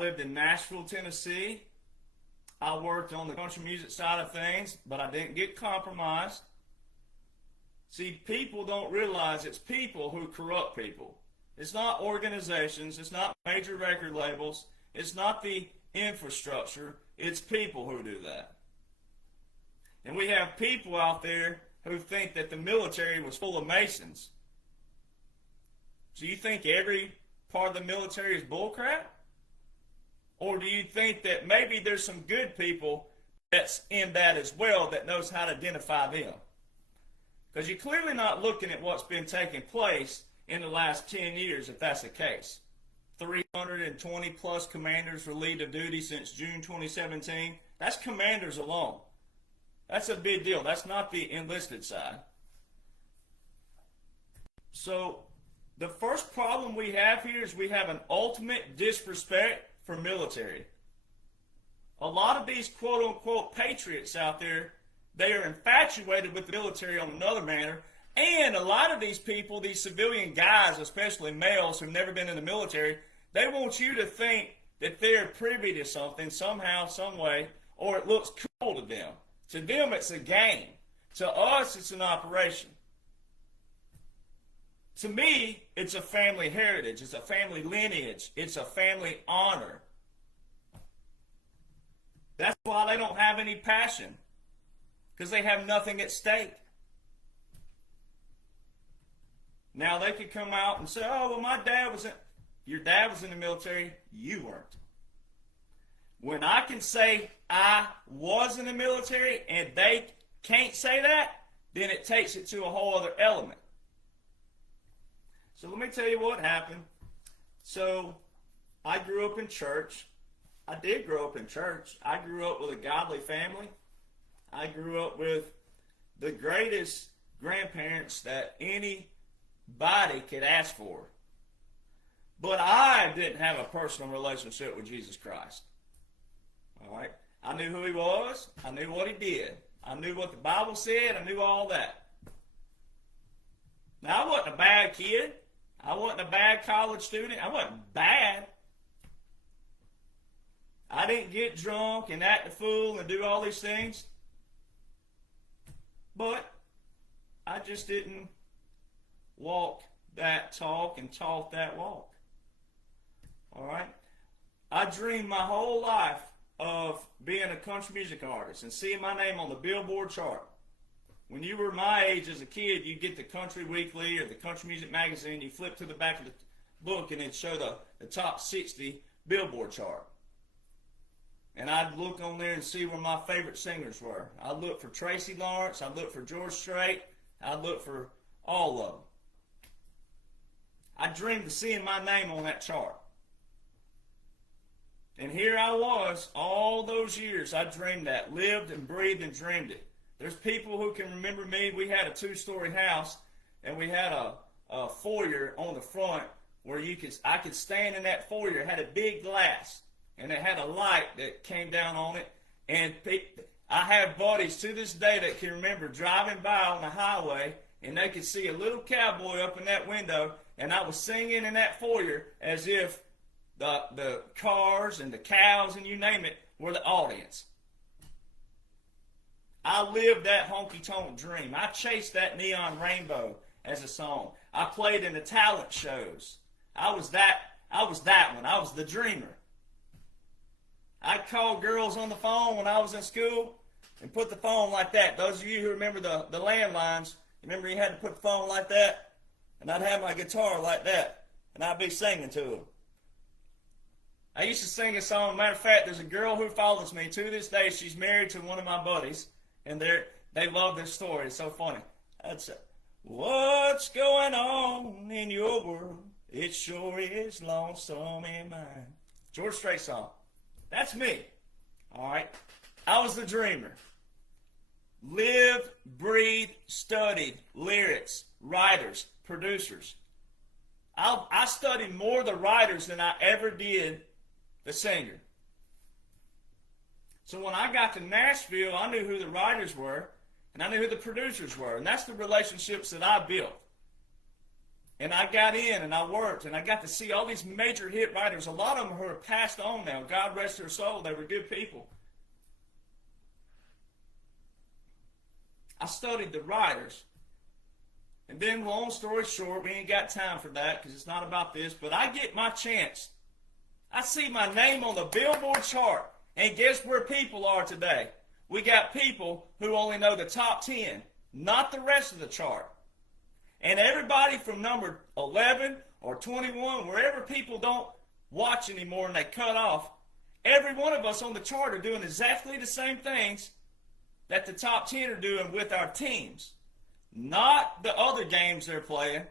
lived in Nashville, Tennessee. I worked on the country music side of things, but I didn't get compromised. See, people don't realize it's people who corrupt people. It's not organizations. It's not major record labels. It's not the infrastructure. It's people who do that. And we have people out there who think that the military was full of Masons. So you think every part of the military is bullcrap? Or do you think that maybe there's some good people that's in that as well that knows how to identify them? Because you're clearly not looking at what's been taking place in the last 10 years if that's the case. 320 plus commanders relieved of duty since June 2017. That's commanders alone. That's a big deal. That's not the enlisted side. So the first problem we have here is we have an ultimate disrespect for military. A lot of these quote-unquote patriots out there, they are infatuated with the military on another manner. And a lot of these people, these civilian guys, especially males who've never been in the military, they want you to think that they're privy to something somehow, some way, or it looks cool to them. To them, it's a game. To us, it's an operation. To me, it's a family heritage. It's a family lineage. It's a family honor. That's why they don't have any passion. Because they have nothing at stake. Now, they could come out and say, oh, well, my dad was in... Your dad was in the military. You weren't. When I can say I was in the military and they can't say that, then it takes it to a whole other element. So let me tell you what happened. So I grew up in church. I did grow up in church. I grew up with a godly family. I grew up with the greatest grandparents that anybody could ask for. But I didn't have a personal relationship with Jesus Christ. All right? I knew who he was. I knew what he did. I knew what the Bible said. I knew all that. Now, I wasn't a bad kid. I wasn't a bad college student. I wasn't bad. I didn't get drunk and act a fool and do all these things. But I just didn't walk that talk and talk that walk. All right? I dreamed my whole life of being a country music artist and seeing my name on the Billboard chart. When you were my age as a kid, you'd get the Country Weekly or the Country Music Magazine. You flip to the back of the book and it'd show the top 60 Billboard chart. And I'd look on there and see where my favorite singers were. I'd look for Tracy Lawrence. I'd look for George Strait. I'd look for all of them. I dreamed of seeing my name on that chart. And here I was, all those years I dreamed that, lived and breathed and dreamed it. There's people who can remember me. We had a 2-story house, and we had a foyer on the front where I could stand in that foyer. It had a big glass, and it had a light that came down on it. And I have buddies to this day that can remember driving by on the highway, and they could see a little cowboy up in that window, and I was singing in that foyer as if the cars and the cows and you name it were the audience. I lived that honky-tonk dream. I chased that neon rainbow as a song. I played in the talent shows. I was that one. I was the dreamer. I'd call girls on the phone when I was in school and put the phone like that. Those of you who remember the landlines, remember you had to put the phone like that? And I'd have my guitar like that, and I'd be singing to them. I used to sing a song. Matter of fact, there's a girl who follows me to this day. She's married to one of my buddies, and they love this story. It's so funny. I'd say, what's going on in your world? It sure is lonesome in mine. George Strait song. That's me. All right? I was the dreamer. Lived, breathed, studied lyrics, writers, producers. I studied more the writers than I ever did the singer. So when I got to Nashville, I knew who the writers were, and I knew who the producers were, and that's the relationships that I built. And I got in and I worked and I got to see all these major hit writers. A lot of them who are passed on now. God rest their soul. They were good people. I studied the writers. And then, long story short, we ain't got time for that because it's not about this. But I get my chance. I see my name on the Billboard chart. And guess where people are today? We got people who only know the top 10, not the rest of the chart. And everybody from number 11 or 21, wherever people don't watch anymore and they cut off, every one of us on the chart are doing exactly the same things that the top 10 are doing with our teams. Not the other games they're playing,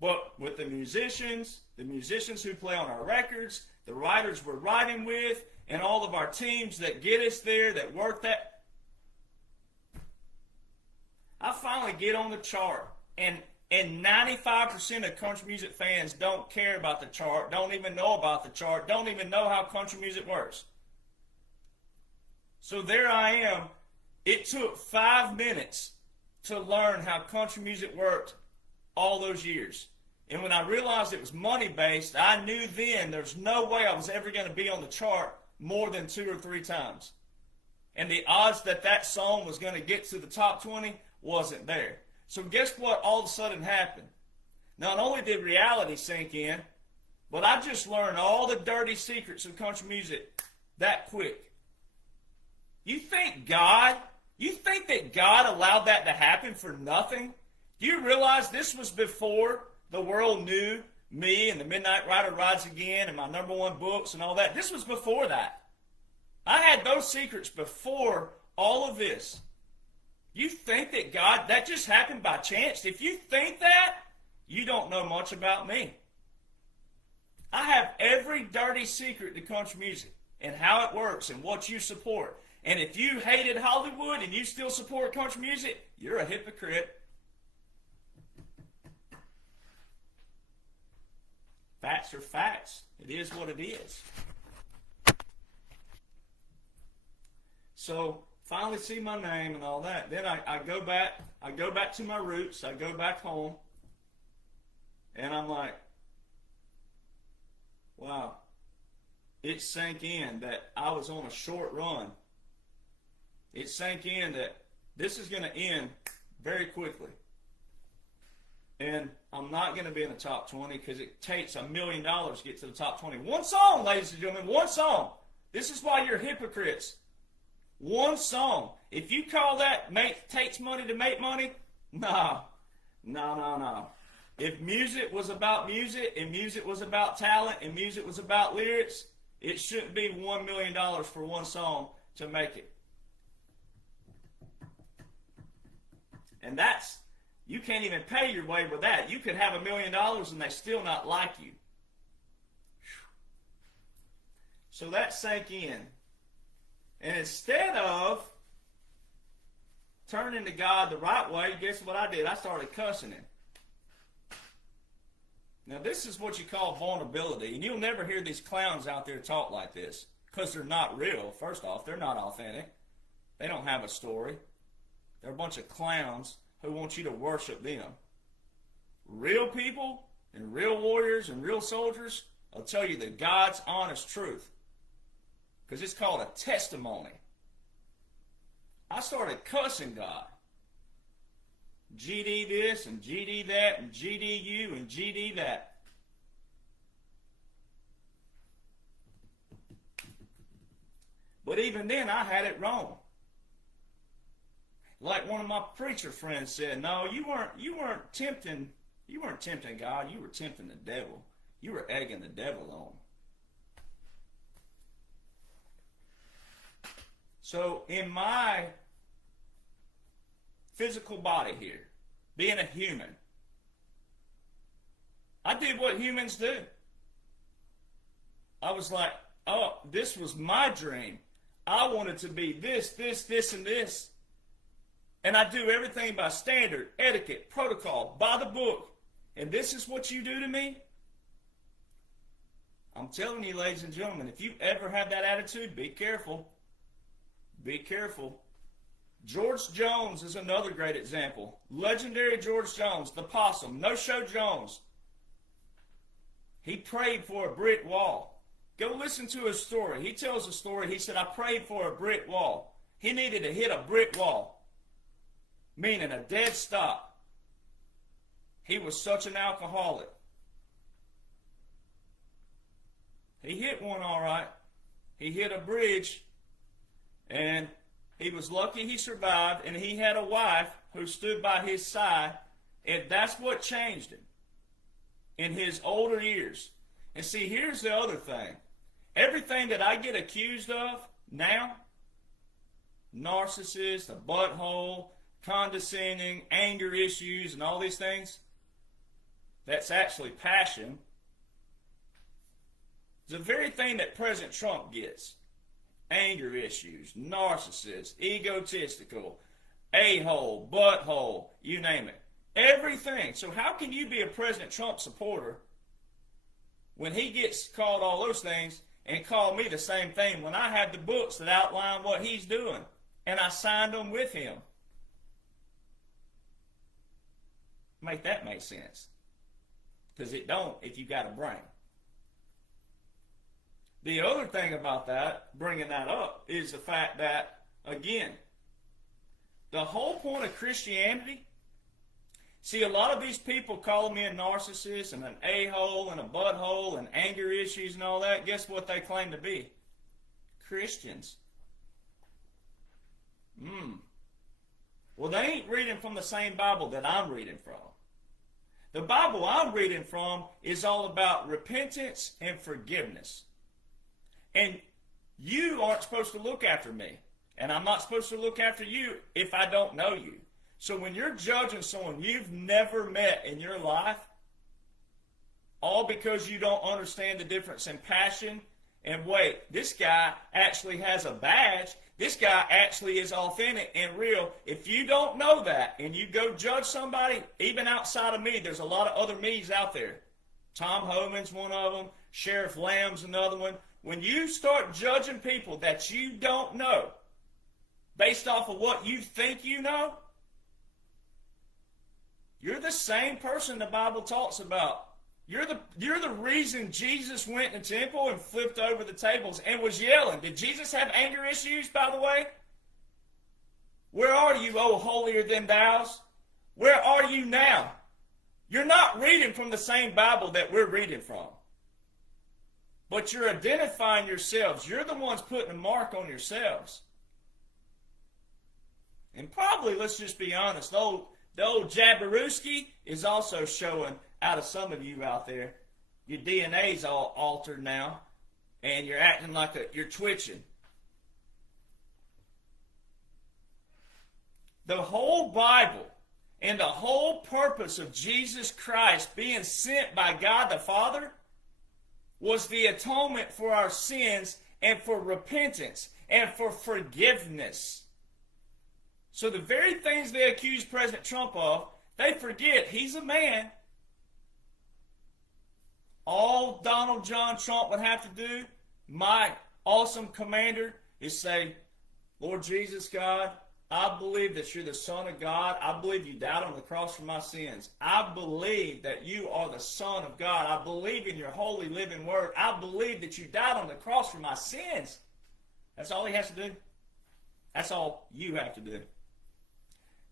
but with the musicians who play on our records, the writers we're writing with, and all of our teams that get us there, that work that. I finally get on the chart, and 95% of country music fans don't care about the chart, don't even know about the chart, don't even know how country music works. So there I am. It took 5 minutes to learn how country music worked all those years. And when I realized it was money-based, I knew then there's no way I was ever going to be on the chart more than 2 or 3 times. And the odds that that song was going to get to the top 20 wasn't there. So guess what all of a sudden happened? Not only did reality sink in, but I just learned all the dirty secrets of country music that quick. You think that God allowed that to happen for nothing? Do you realize this was before the world knew me and the Midnight Rider Rides Again and my #1 books and all that? This was before that. I had those secrets before all of this. You think that God, that just happened by chance? If you think that, you don't know much about me. I have every dirty secret to country music and how it works and what you support. And if you hated Hollywood and you still support country music, you're a hypocrite. Facts are facts. It is what it is. So finally see my name and all that. Then I go back to my roots. I go back home. And I'm like, wow. It sank in that I was on a short run. It sank in that this is going to end very quickly. And I'm not going to be in the top 20 because it takes $1 million to get to the top 20. One song, ladies and gentlemen, one song. This is why you're hypocrites. One song. If you call that takes money to make money, no. If music was about music and music was about talent and music was about lyrics, it shouldn't be $1 million for one song to make it. And you can't even pay your way with that. You could have $1 million and they still not like you. So that sank in. And instead of turning to God the right way, guess what I did? I started cussing him. Now this is what you call vulnerability. And you'll never hear these clowns out there talk like this. Because they're not real. First off, they're not authentic. They don't have a story. They're a bunch of clowns who want you to worship them. Real people and real warriors and real soldiers will tell you the God's honest truth. Because it's called a testimony. I started cussing God. GD this and GD that and GD you and GD that. But even then I had it wrong. Like one of my preacher friends said, no, you weren't tempting God, you were tempting the devil. You were egging the devil on. So in my physical body here, being a human, I did what humans do. I was like, oh, this was my dream. I wanted to be this, and this. And I do everything by standard, etiquette, protocol, by the book. And this is what you do to me? I'm telling you, ladies and gentlemen, if you ever have that attitude, be careful. Be careful. George Jones is another great example. Legendary George Jones, the possum, no-show Jones. He prayed for a brick wall. Go listen to his story. He tells a story. He said, I prayed for a brick wall. He needed to hit a brick wall, meaning a dead stop. He was such an alcoholic. He hit one all right. He hit a bridge, and he was lucky he survived, and he had a wife who stood by his side, and that's what changed him in his older years. And see, here's the other thing. Everything that I get accused of now, narcissist, a butthole, condescending, anger issues, and all these things, that's actually passion. The very thing that President Trump gets, anger issues, narcissist, egotistical, a-hole, butthole, you name it. Everything. So how can you be a President Trump supporter when he gets called all those things and call me the same thing when I have the books that outline what he's doing and I signed them with him? Make that make sense. Because it don't if you got a brain. The other thing about that, bringing that up, is the fact that, again, the whole point of Christianity, see, a lot of these people calling me a narcissist and an a-hole and a butthole and anger issues and all that, guess what they claim to be? Christians. Well, they ain't reading from the same Bible that I'm reading from. The Bible I'm reading from is all about repentance and forgiveness. And you aren't supposed to look after me. And I'm not supposed to look after you if I don't know you. So when you're judging someone you've never met in your life, all because you don't understand the difference in passion and wait, this guy actually has a badge. This guy actually is authentic and real. If you don't know that and you go judge somebody, even outside of me, there's a lot of other me's out there. Tom Homan's one of them. Sheriff Lamb's another one. When you start judging people that you don't know based off of what you think you know, you're the same person the Bible talks about. You're the reason Jesus went in the temple and flipped over the tables and was yelling. Did Jesus have anger issues, by the way? Where are you, oh holier than thous? Where are you now? You're not reading from the same Bible that we're reading from. But you're identifying yourselves. You're the ones putting a mark on yourselves. And probably, let's just be honest, the old Jabberooski is also showing out of some of you out there. Your DNA's all altered now, and you're acting like you're twitching. The whole Bible and the whole purpose of Jesus Christ being sent by God the Father was the atonement for our sins and for repentance and for forgiveness. So the very things they accuse President Trump of, they forget he's a man. All Donald John Trump would have to do, my awesome commander, is say, Lord Jesus, God, I believe that you're the Son of God. I believe you died on the cross for my sins. I believe that you are the Son of God. I believe in your holy living word. I believe that you died on the cross for my sins. That's all he has to do. That's all you have to do.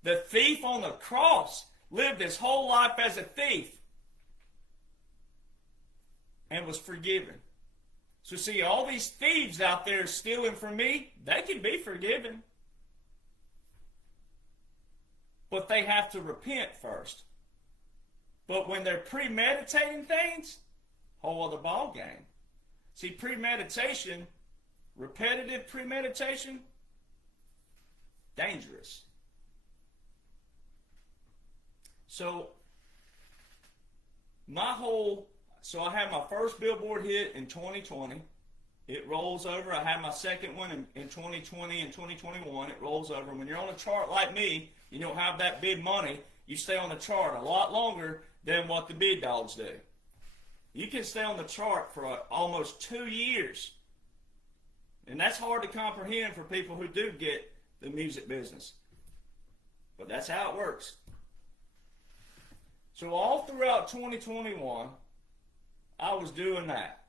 The thief on the cross lived his whole life as a thief and was forgiven. So see, all these thieves out there stealing from me, they can be forgiven. But they have to repent first. But when they're premeditating things, whole other ball game. See, premeditation, repetitive premeditation, dangerous. So I had my first Billboard hit in 2020. It rolls over. I had my second one in 2020 and 2021. It rolls over. When you're on a chart like me, you don't have that big money. You stay on the chart a lot longer than what the big dogs do. You can stay on the chart for almost 2 years. And that's hard to comprehend for people who do get the music business. But that's how it works. So all throughout 2021, I was doing that.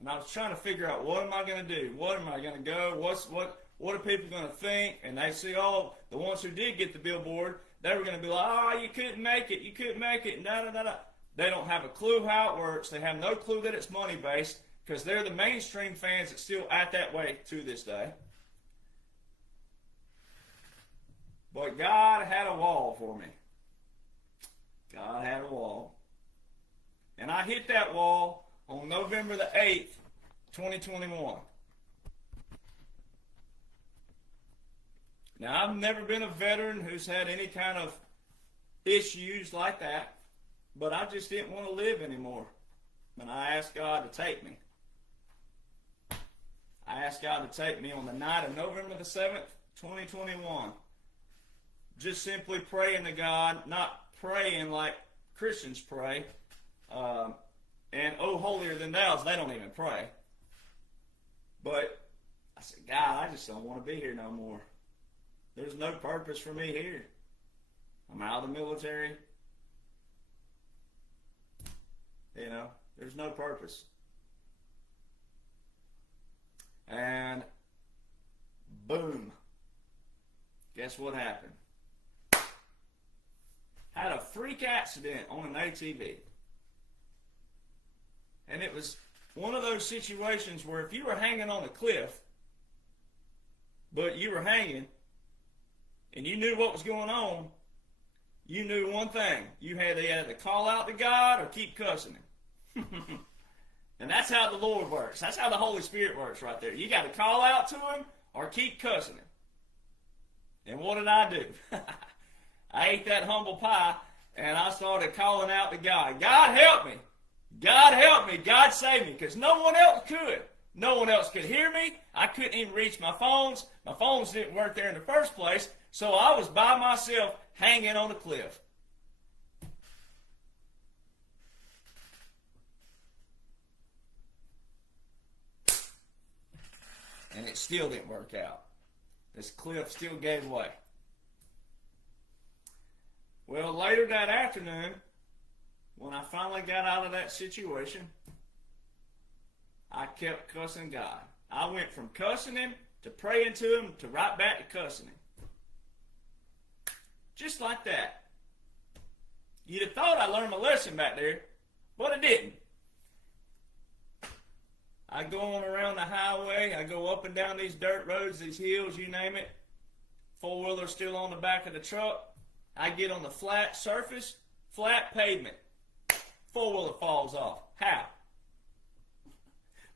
And I was trying to figure out, what am I going to do? What am I going to go? What are people going to think? And they see, oh, the ones who did get the billboard, they were going to be like, oh, you couldn't make it. You couldn't make it. Da. They don't have a clue how it works. They have no clue that it's money-based because they're the mainstream fans that still act that way to this day. But God had a wall for me. God had a wall. And I hit that wall on November the 8th, 2021. Now, I've never been a veteran who's had any kind of issues like that, but I just didn't want to live anymore. And I asked God to take me. I asked God to take me on the night of November the 7th, 2021. Just simply praying to God, not praying like Christians pray. And oh, holier than thou, they don't even pray. But I said, God, I just don't want to be here no more. There's no purpose for me here. I'm out of the military. You know, there's no purpose. And boom. Guess what happened? Had a freak accident on an ATV. And it was one of those situations where if you were hanging on a cliff, but you were hanging, and you knew what was going on, you knew one thing. You had to call out to God or keep cussing Him. And that's how the Lord works. That's how the Holy Spirit works right there. You got to call out to Him or keep cussing Him. And what did I do? I ate that humble pie, and I started calling out to God. God, help me. God, help me. God, save me. Because no one else could. No one else could hear me. I couldn't even reach my phones. My phones didn't work there in the first place. So I was by myself hanging on a cliff. And it still didn't work out. This cliff still gave way. Well, later that afternoon, when I finally got out of that situation, I kept cussing God. I went from cussing Him to praying to Him to right back to cussing Him. Just like that. You'd have thought I learned my lesson back there, but I didn't. I go on around the highway. I go up and down these dirt roads, these hills, you name it. Four-wheeler still on the back of the truck. I get on the flat surface, flat pavement. Four-wheeler falls off. How?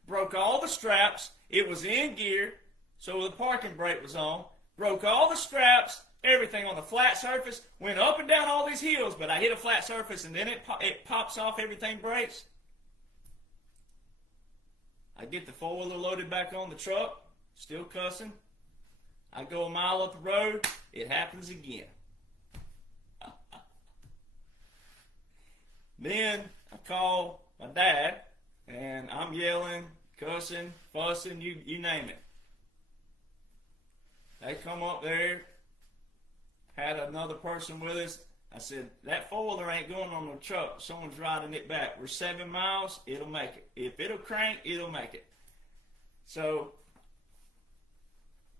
Broke all the straps. It was in gear, so the parking brake was on. Broke all the straps, everything on the flat surface. Went up and down all these hills, but I hit a flat surface, and then it pops off, everything breaks. I get the four-wheeler loaded back on the truck, still cussing. I go a mile up the road, it happens again. Then I call my dad, and I'm yelling, cussing, fussing, you name it. They come up there, had another person with us. I said, that four-wheeler ain't going on no truck. Someone's riding it back. We're 7 miles, it'll make it. If it'll crank, it'll make it. So,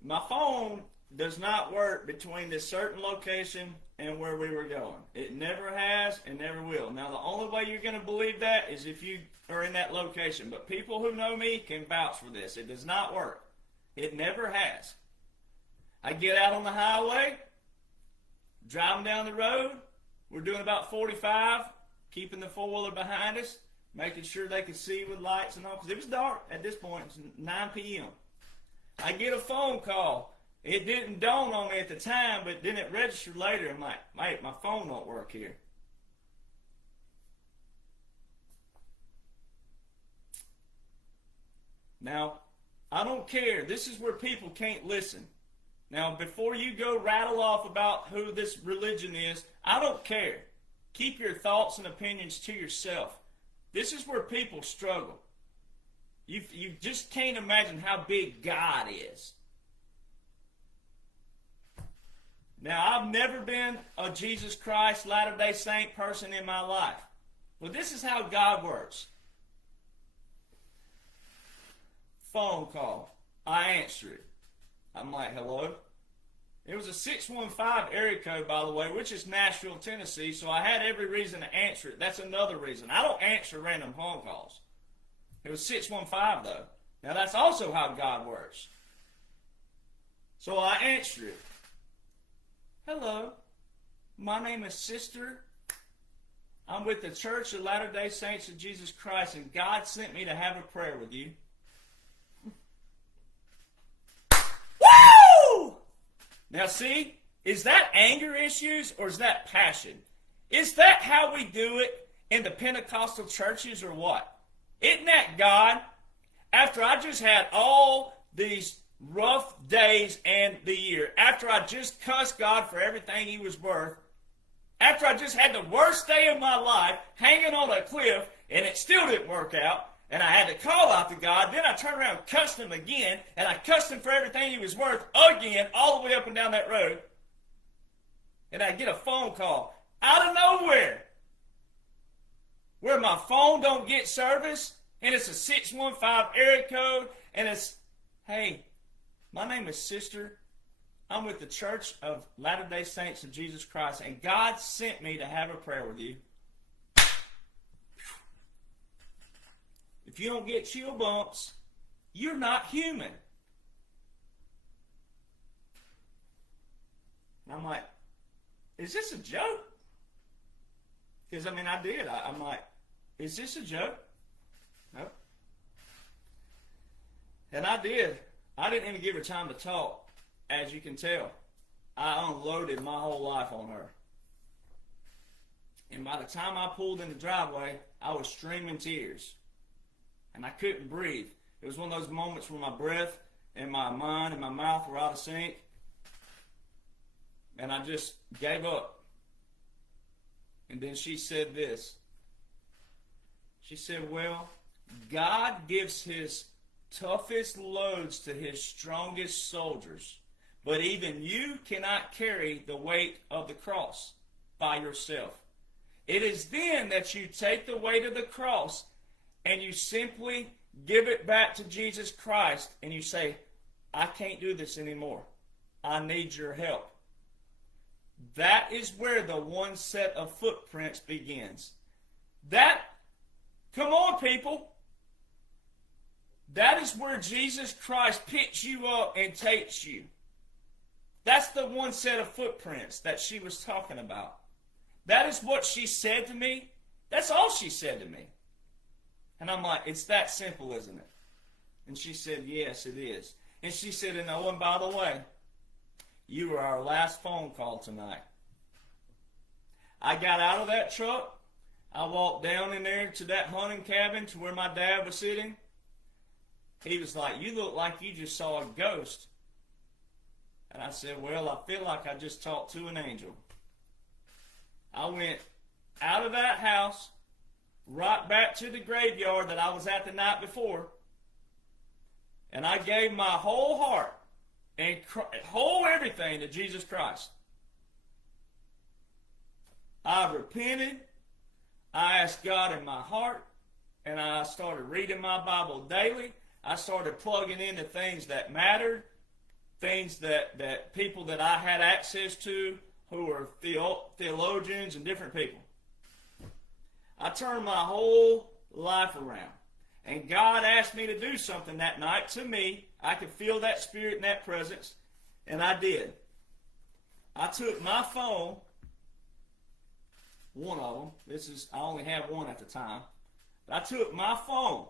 my phone does not work between this certain location and where we were going. It never has and never will. Now, the only way you're going to believe that is if you are in that location. But people who know me can vouch for this. It does not work. It never has. I get out on the highway, driving down the road. We're doing about 45, keeping the four-wheeler behind us, making sure they could see with lights and all, because it was dark at this point. It's 9 p.m. I get a phone call. It didn't dawn on me at the time, but then it registered later. I'm like, mate, my phone don't work here. Now, I don't care. This is where people can't listen. Now, before you go rattle off about who this religion is, I don't care. Keep your thoughts and opinions to yourself. This is where people struggle. You just can't imagine how big God is. Now, I've never been a Jesus Christ, Latter-day Saint person in my life. But this is how God works. phone call. I answer it. I'm like, hello? It was a 615 area code, by the way, which is Nashville, Tennessee, so I had every reason to answer it. That's another reason. I don't answer random phone calls. It was 615, though. Now, that's also how God works. So I answered it. Hello, my name is Sister. I'm with the Church of Latter-day Saints of Jesus Christ, and God sent me to have a prayer with you. Woo! Now see, is that anger issues or is that passion? Is that how we do it in the Pentecostal churches or what? Isn't that God? After I just had all these rough days and the year, after I just cussed God for everything he was worth, after I just had the worst day of my life hanging on a cliff and it still didn't work out, and I had to call out to God, then I turned around and cussed him again, and I cussed him for everything he was worth again, all the way up and down that road, and I get a phone call out of nowhere where my phone don't get service, and it's a 615 area code, and it's, hey, my name is Sister. I'm with the Church of Latter-day Saints of Jesus Christ, and God sent me to have a prayer with you. If you don't get chill bumps, you're not human. And I'm like, is this a joke? Because, I did. I'm like, is this a joke? No. And I did. I didn't even give her time to talk. As you can tell, I unloaded my whole life on her. And by the time I pulled in the driveway, I was streaming tears. And I couldn't breathe. It was one of those moments where my breath and my mind and my mouth were out of sync. And I just gave up. And then she said this. She said, well, God gives his toughest loads to his strongest soldiers. But even you cannot carry the weight of the cross by yourself. It is then that you take the weight of the cross and you simply give it back to Jesus Christ and you say, I can't do this anymore. I need your help. That is where the one set of footprints begins. Come on, people. That is where Jesus Christ picks you up and takes you. That's the one set of footprints that she was talking about. That is what she said to me. That's all she said to me. And I'm like, it's that simple, isn't it? And she said, yes, it is. And she said, and oh, and by the way, you were our last phone call tonight. I got out of that truck. I walked down in there to that hunting cabin to where my dad was sitting. He was like, you look like you just saw a ghost. And I said, well, I feel like I just talked to an angel. I went out of that house, right back to the graveyard that I was at the night before, and I gave my whole heart and whole everything to Jesus Christ. I repented. I asked God in my heart, and I started reading my Bible daily. I started plugging into things that mattered, things that people that I had access to who were theologians and different people. I turned my whole life around. And God asked me to do something that night to me. I could feel that spirit and that presence, and I did. I took my phone, one of them, I only have one at the time, but I took my phone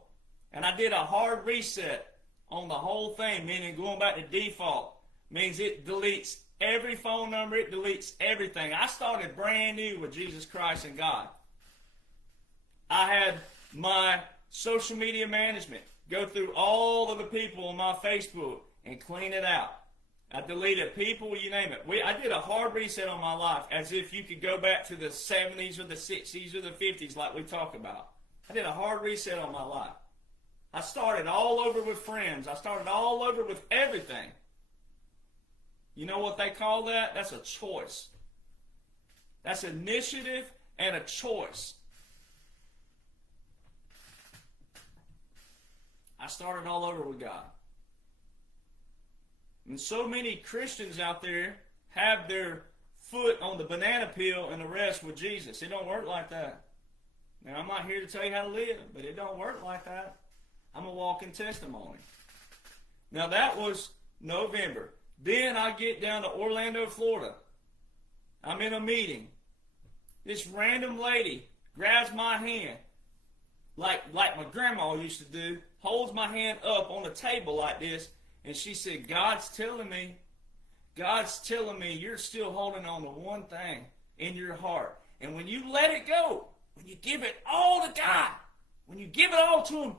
and I did a hard reset on the whole thing, meaning going back to default, means it deletes every phone number, it deletes everything. I started brand new with Jesus Christ and God. I had my social media management go through all of the people on my Facebook and clean it out. I deleted people, you name it. I did a hard reset on my life, as if you could go back to the 70s or the 60s or the 50s like we talk about. I did a hard reset on my life. I started all over with friends. I started all over with everything. You know what they call that? That's a choice. That's initiative and a choice. I started all over with God. And so many Christians out there have their foot on the banana peel and the rest with Jesus. It don't work like that. Now, I'm not here to tell you how to live, but it don't work like that. I'm a walking testimony. Now, that was November. Then I get down to Orlando, Florida. I'm in a meeting. This random lady grabs my hand, like my grandma used to do, holds my hand up on the table like this, and she said, God's telling me you're still holding on to one thing in your heart. And when you let it go, when you give it all to God, when you give it all to Him,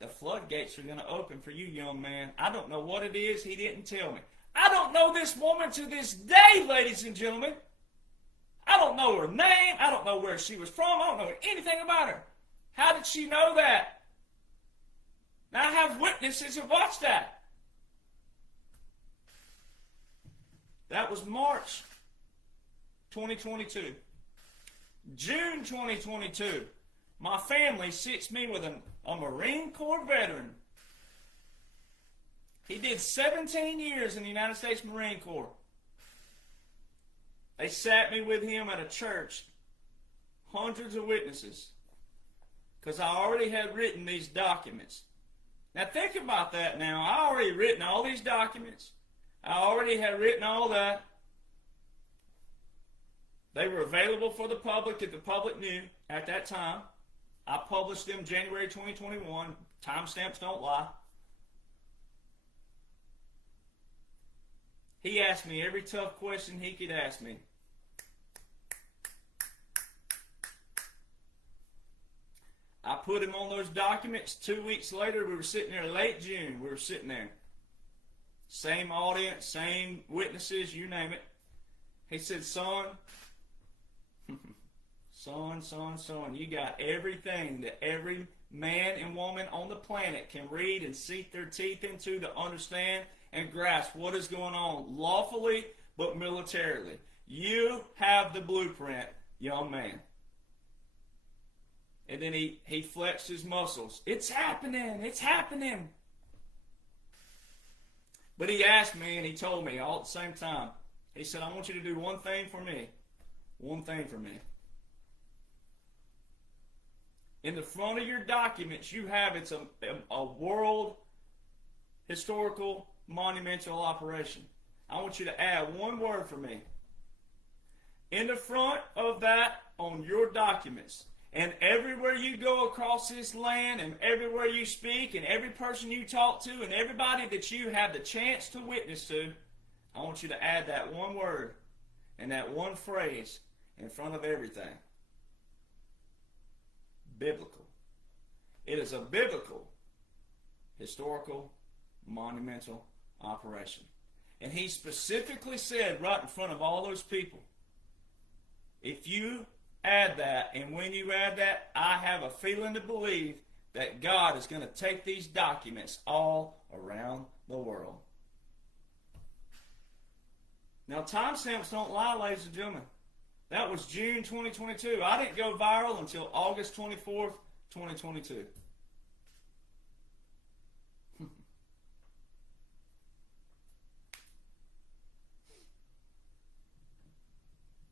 the floodgates are going to open for you, young man. I don't know what it is. He didn't tell me. I don't know this woman to this day, ladies and gentlemen. I don't know her name. I don't know where she was from. I don't know anything about her. How did she know that? Now I have witnesses who watched that. That was March 2022. June 2022, my family sits me with a Marine Corps veteran. He did 17 years in the United States Marine Corps. They sat me with him at a church, hundreds of witnesses, because I already had written these documents. Now think about that now. I already written all these documents. I already had written all that. They were available for the public if the public knew at that time. I published them January 2021. Timestamps don't lie. He asked me every tough question he could ask me. I put him on those documents. 2 weeks later, we were sitting there, late June, we were sitting there. Same audience, same witnesses, you name it. He said, son, son, you got everything that every man and woman on the planet can read and sink their teeth into to understand and grasp what is going on lawfully but militarily. You have the blueprint, young man. And then he flexed his muscles. It's happening, it's happening. But he asked me and he told me all at the same time. He said, I want you to do one thing for me. One thing for me. In the front of your documents, you have it's a world historical monumental operation. I want you to add one word for me. In the front of that, on your documents, and everywhere you go across this land, and everywhere you speak, and every person you talk to, and everybody that you have the chance to witness to, I want you to add that one word and that one phrase in front of everything. Biblical. It is a biblical, historical, monumental operation. And he specifically said right in front of all those people, if you add that, and when you add that, I have a feeling to believe that God is going to take these documents all around the world. Now, timestamps don't lie, ladies and gentlemen. That was June 2022. I didn't go viral until August 24th, 2022.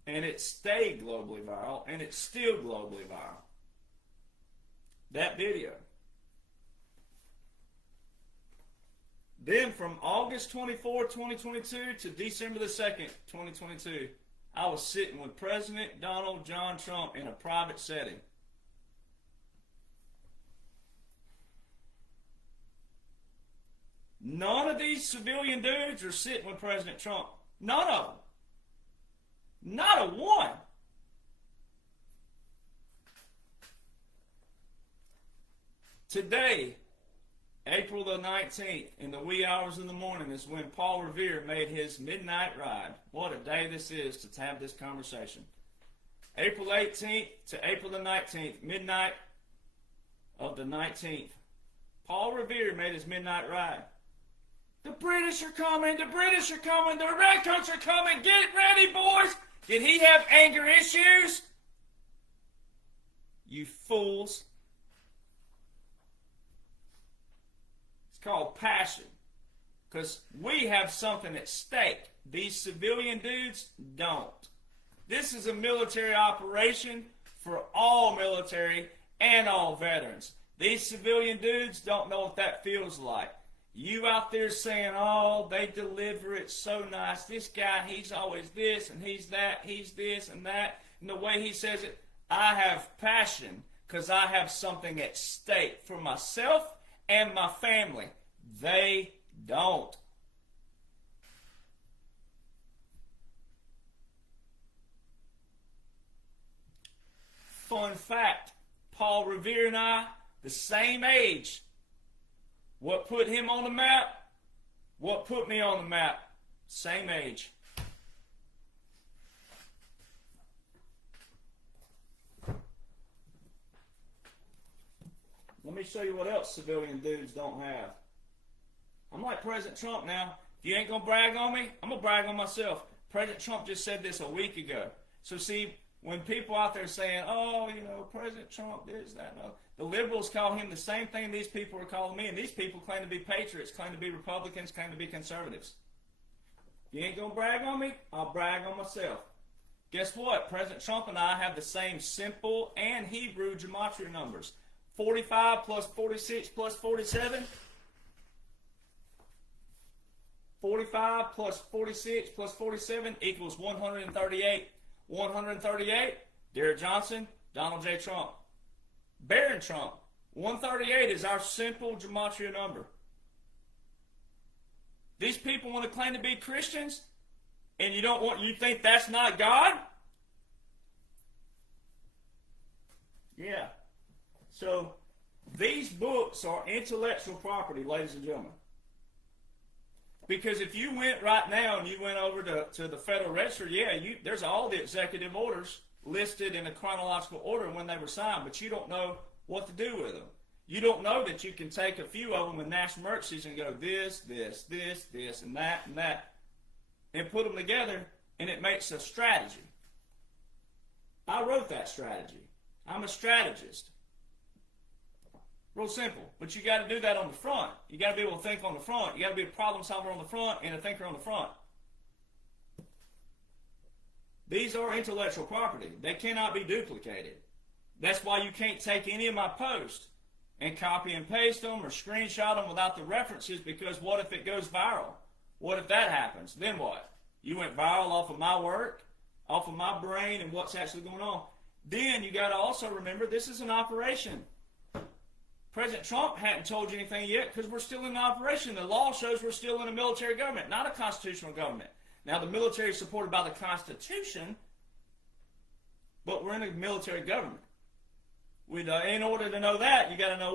And it stayed globally viral, and it's still globally viral. That video. Then from August 24, 2022 to December the 2nd, 2022, I was sitting with President Donald John Trump in a private setting. None of these civilian dudes are sitting with President Trump. None of them. Not a one. Today, April the 19th, in the wee hours of the morning, is when Paul Revere made his midnight ride. What a day this is to have this conversation. April 18th to April the 19th, midnight of the 19th. Paul Revere made his midnight ride. The British are coming, the British are coming, the Redcoats are coming, get ready, boys! Did he have anger issues? You fools. passion. Because we have something at stake. These civilian dudes don't. This is a military operation for all military and all veterans. These civilian dudes don't know what that feels like. You out there saying, oh, they deliver it so nice. This guy, he's always this and he's that, he's this and that. And the way he says it, I have passion because I have something at stake for myself and my family. They don't. Fun fact, Paul Revere and I, the same age. What put him on the map? What put me on the map? Same age. Let me show you what else civilian dudes don't have. I'm like President Trump now. If you ain't going to brag on me, I'm going to brag on myself. President Trump just said this a week ago. So see, when people out there saying, oh, you know, President Trump this, that, no. The liberals call him the same thing these people are calling me, and these people claim to be patriots, claim to be Republicans, claim to be conservatives. If you ain't going to brag on me, I'll brag on myself. Guess what? President Trump and I have the same simple and Hebrew gematria numbers. 45 plus 46 plus 47. 45 plus 46 plus 47 equals 138. 138, Derek Jonhson, Donald J. Trump. Barron Trump. 138 is our simple gematria number. These people want to claim to be Christians, and you think that's not God? Yeah. So these books are intellectual property, ladies and gentlemen. Because if you went right now and you went over to the Federal Register, yeah, there's all the executive orders listed in a chronological order when they were signed, but you don't know what to do with them. You don't know that you can take a few of them in national emergencies and go this, this, this, this, and that, and put them together, and it makes a strategy. I wrote that strategy. I'm a strategist. Real simple. But you got to do that on the front. You got to be able to think on the front. You got to be a problem solver on the front and a thinker on the front. These are intellectual property. They cannot be duplicated. That's why you can't take any of my posts and copy and paste them or screenshot them without the references, because what if it goes viral? What if that happens? Then what? You went viral off of my work, off of my brain and what's actually going on. Then you got to also remember this is an operation. President Trump hadn't told you anything yet because we're still in the operation. The law shows we're still in a military government, not a constitutional government. Now, the military is supported by the Constitution, but we're in a military government. In order to know that, you got to know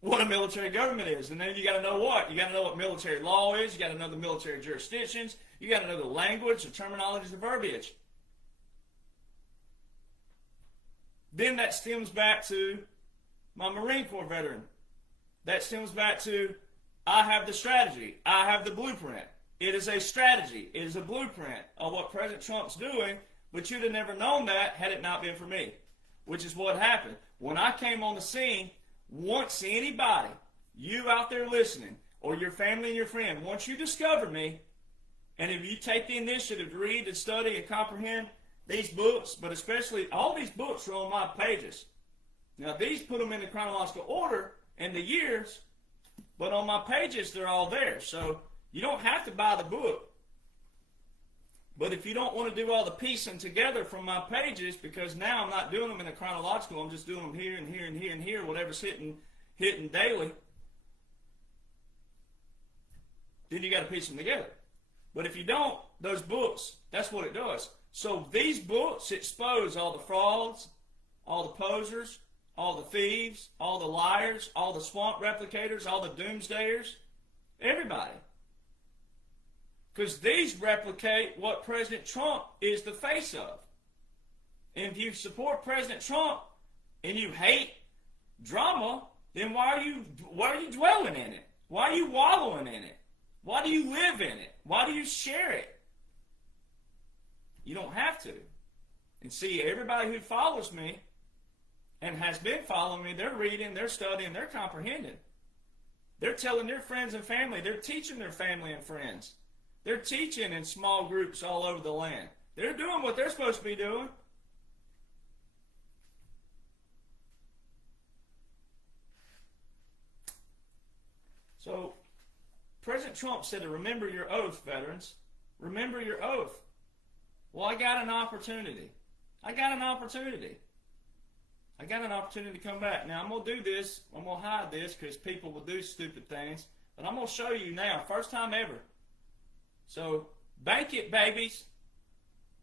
what a military government is. And then you got to know what? You got to know what military law is. You got to know the military jurisdictions. You got to know the language, the terminology, the verbiage. Then that stems back to my Marine Corps veteran. That stems back to, I have the strategy. I have the blueprint. It is a strategy. It is a blueprint of what President Trump's doing, but you'd have never known that had it not been for me, which is what happened. When I came on the scene, once anybody, you out there listening, or your family and your friend, once you discover me, and if you take the initiative to read and study and comprehend these books, but especially all these books are on my pages. Now, these put them in the chronological order and the years, but on my pages, they're all there. So you don't have to buy the book. But if you don't want to do all the piecing together from my pages, because now I'm not doing them in a chronological, I'm just doing them here and here and here and here, whatever's hitting daily, then you got to piece them together. But if you don't, those books, that's what it does. So these books expose all the frauds, all the posers, all the thieves, all the liars, all the swamp replicators, all the doomsdayers, everybody. Because these replicate what President Trump is the face of. And if you support President Trump and you hate drama, then why are you dwelling in it? Why are you wallowing in it? Why do you live in it? Why do you share it? You don't have to. And see, everybody who follows me and has been following me, they're reading, they're studying, they're comprehending. They're telling their friends and family. They're teaching their family and friends. They're teaching in small groups all over the land. They're doing what they're supposed to be doing. So, President Trump said to remember your oath, veterans. Remember your oath. Well, I got an opportunity. I got an opportunity to come back. Now, I'm going to do this. I'm going to hide this because people will do stupid things. But I'm going to show you now. First time ever. So, bank it, babies.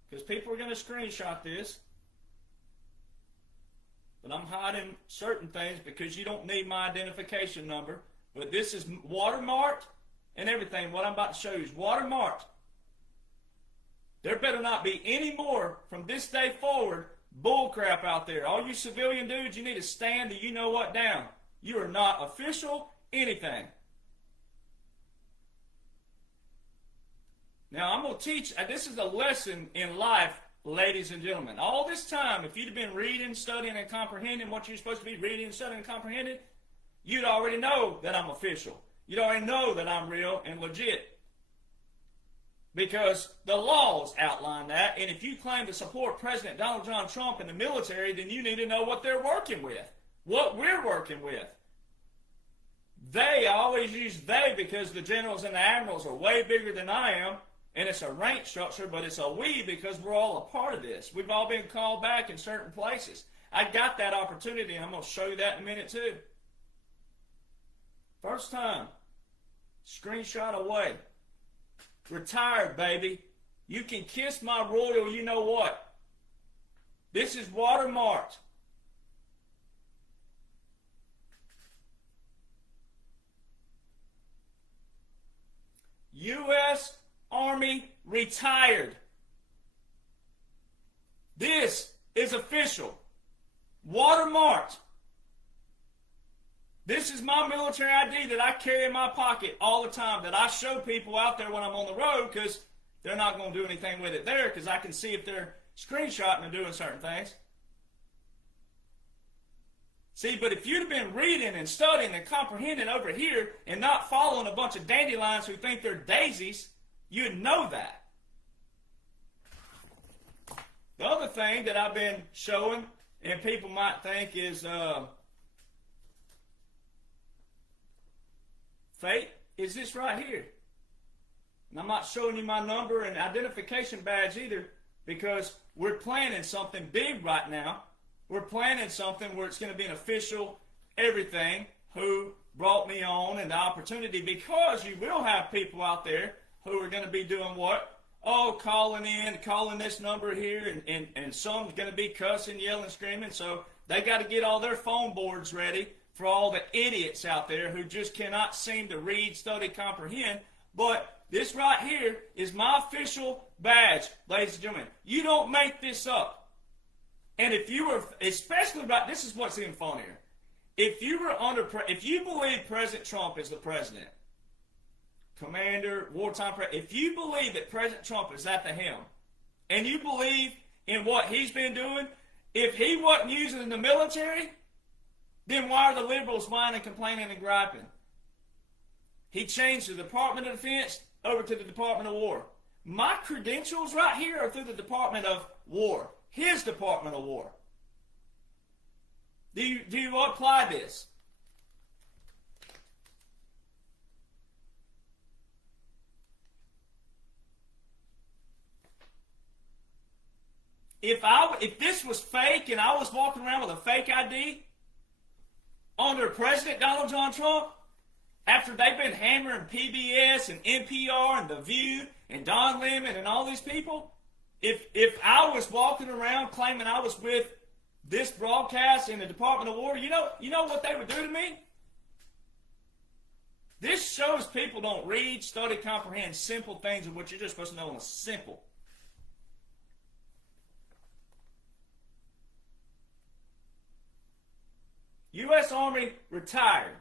Because people are going to screenshot this. But I'm hiding certain things because you don't need my identification number. But this is watermarked and everything. What I'm about to show you is watermarked. There better not be any more from this day forward bullcrap out there. All you civilian dudes, you need to stand the you-know-what down. You are not official anything. Now, I'm going to teach, this is a lesson in life, ladies and gentlemen. All this time, if you'd have been reading, studying, and comprehending what you're supposed to be reading, studying, and comprehending, you'd already know that I'm official. You'd already know that I'm real and legit. Because the laws outline that, and if you claim to support President Donald John Trump and the military, then you need to know what they're working with, what we're working with. They, I always use they because the generals and the admirals are way bigger than I am, and it's a rank structure, but it's a we because we're all a part of this. We've all been called back in certain places. I got that opportunity, and I'm going to show you that in a minute too. First time, screenshot away. Retired, baby. You can kiss my royal you-know-what. This is watermarked. U.S. Army retired. This is official. Watermarked. This is my military ID that I carry in my pocket all the time, that I show people out there when I'm on the road because they're not going to do anything with it there because I can see if they're screenshotting and doing certain things. See, but if you'd have been reading and studying and comprehending over here and not following a bunch of dandelions who think they're daisies, you'd know that. The other thing that I've been showing, and people might think is fake, is this right here. And I'm not showing you my number and identification badge either because we're planning something big right now. We're planning something where it's going to be an official everything who brought me on and the opportunity, because you will have people out there who are going to be doing what? Oh, calling this number here, and some's going to be cussing, yelling, screaming. So they got to get all their phone boards ready for all the idiots out there who just cannot seem to read, study, comprehend. But this right here is my official badge, ladies and gentlemen. You don't make this up. And if you were, especially about, this is what's even funnier. If you believe President Trump is the president, commander, wartime president, if you believe that President Trump is at the helm, and you believe in what he's been doing, if he wasn't using the military, then why are the liberals whining, complaining, and griping? He changed the Department of Defense over to the Department of War. My credentials right here are through the Department of War. His Department of War. Do you apply this? If this was fake and I was walking around with a fake ID under President Donald John Trump, after they've been hammering PBS and NPR and The View and Don Lemon and all these people, if I was walking around claiming I was with this broadcast in the Department of War, you know what they would do to me? This shows people don't read, study, comprehend simple things of what you're just supposed to know on a simple. U.S. Army retired.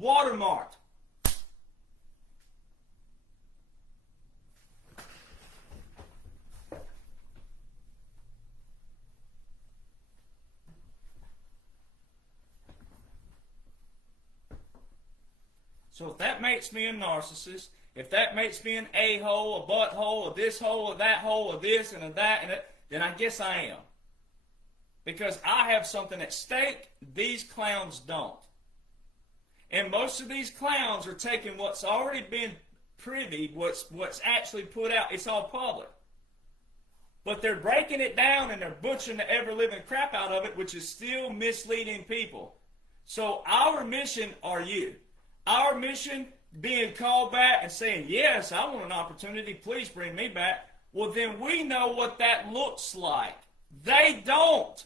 Watermarked. So if that makes me a narcissist, if that makes me an a-hole, a butthole, a this hole, a that hole, a this and a that, and then I guess I am. Because I have something at stake these clowns don't. And most of these clowns are taking what's already been privy, what's actually put out. It's all public. But they're breaking it down and they're butchering the ever-living crap out of it, which is still misleading people. So our mission are you. Our mission being called back and saying, yes, I want an opportunity, please bring me back. Well, then we know what that looks like. They don't.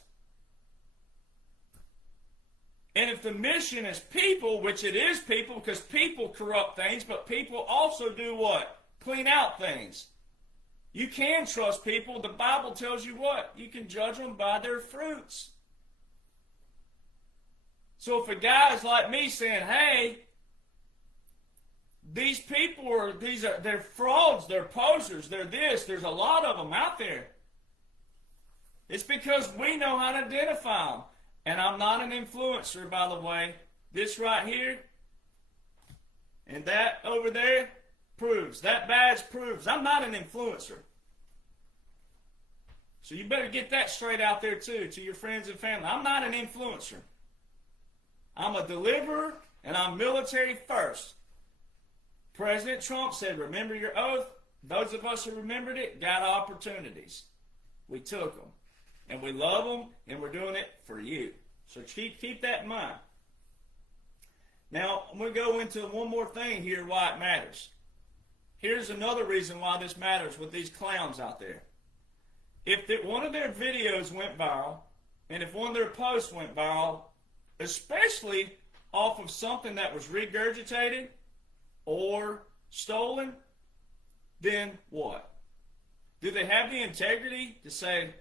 And if the mission is people, which it is people, because people corrupt things, but people also do what? Clean out things. You can trust people. The Bible tells you what? You can judge them by their fruits. So if a guy is like me saying, hey, these people they're frauds, they're posers, they're this, there's a lot of them out there. It's because we know how to identify them. And I'm not an influencer, by the way. This right here and that over there proves. That badge proves. I'm not an influencer. So you better get that straight out there too, to your friends and family. I'm not an influencer. I'm a deliverer, and I'm military first. President Trump said, remember your oath. Those of us who remembered it got opportunities. We took them. And we love them, and we're doing it for you. So keep that in mind. Now, I'm going to go into one more thing here, why it matters. Here's another reason why this matters with these clowns out there. If one of their videos went viral, and if one of their posts went viral, especially off of something that was regurgitated or stolen, then what? Do they have the integrity to say,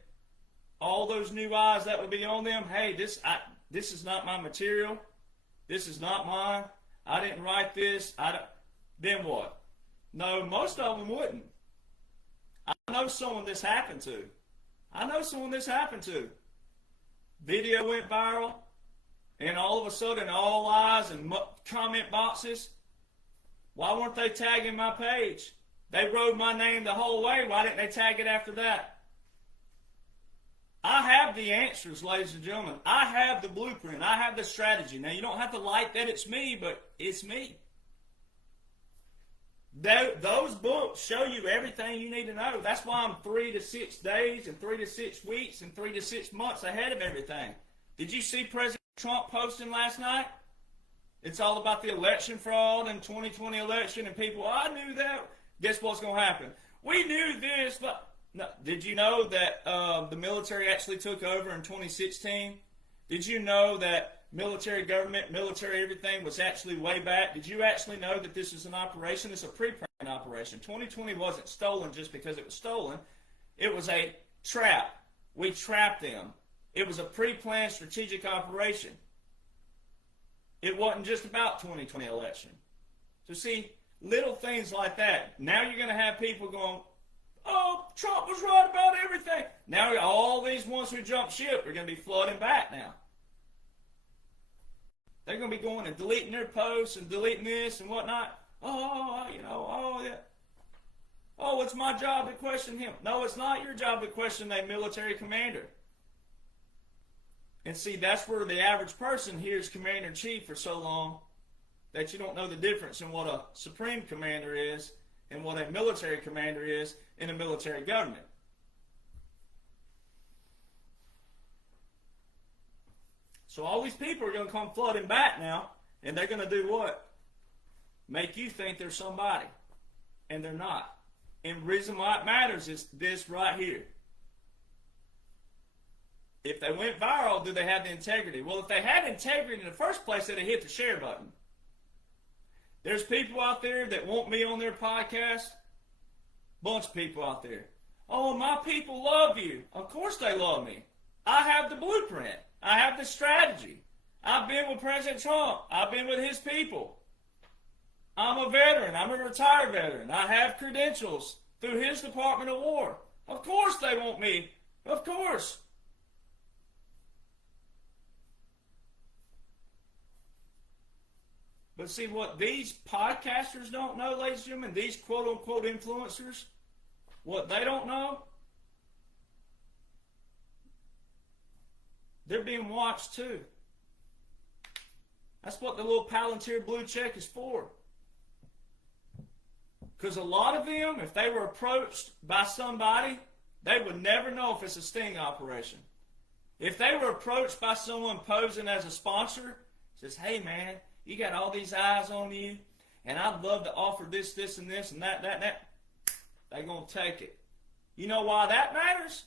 all those new eyes that would be on them, hey, this is not my material. This is not mine. I didn't write this. Then what? No, most of them wouldn't. I know someone this happened to. Video went viral, and all of a sudden, all eyes and comment boxes. Why weren't they tagging my page? They wrote my name the whole way. Why didn't they tag it after that? I have the answers, ladies and gentlemen. I have the blueprint. I have the strategy. Now, you don't have to like that it's me, but it's me. Those books show you everything you need to know. That's why I'm 3 to 6 days and 3 to 6 weeks and 3 to 6 months ahead of everything. Did you see President Trump posting last night? It's all about the election fraud and 2020 election and people, I knew that. Guess what's going to happen? We knew this, but... No, did you know that the military actually took over in 2016? Did you know that military government, military everything was actually way back? Did you actually know that this is an operation? It's a pre-planned operation. 2020 wasn't stolen just because it was stolen. It was a trap. We trapped them. It was a pre-planned strategic operation. It wasn't just about 2020 election. So see, little things like that. Now you're going to have people going, oh, Trump was right about everything. Now all these ones who jumped ship are going to be flooding back now. They're going to be going and deleting their posts and deleting this and whatnot. Yeah. Oh, it's my job to question him. No, it's not your job to question a military commander. And see, that's where the average person hears commander-in-chief for so long that you don't know the difference in what a supreme commander is and what a military commander is in a military government. So all these people are going to come flooding back now, and they're going to do what? Make you think they're somebody, and they're not. And the reason why it matters is this right here. If they went viral, do they have the integrity? Well, if they had integrity in the first place, they'd have hit the share button. There's people out there that want me on their podcast. Bunch of people out there. Oh, my people love you. Of course they love me. I have the blueprint. I have the strategy. I've been with President Trump. I've been with his people. I'm a veteran. I'm a retired veteran. I have credentials through his Department of War. Of course they want me. Of course. But see, what these podcasters don't know, ladies and gentlemen, these quote-unquote influencers, what they don't know, they're being watched too. That's what the little Palantir blue check is for. Because a lot of them, if they were approached by somebody, they would never know if it's a sting operation. If they were approached by someone posing as a sponsor, says, hey man, you got all these eyes on you, and I'd love to offer this, this, and this, and that, they're going to take it. You know why that matters?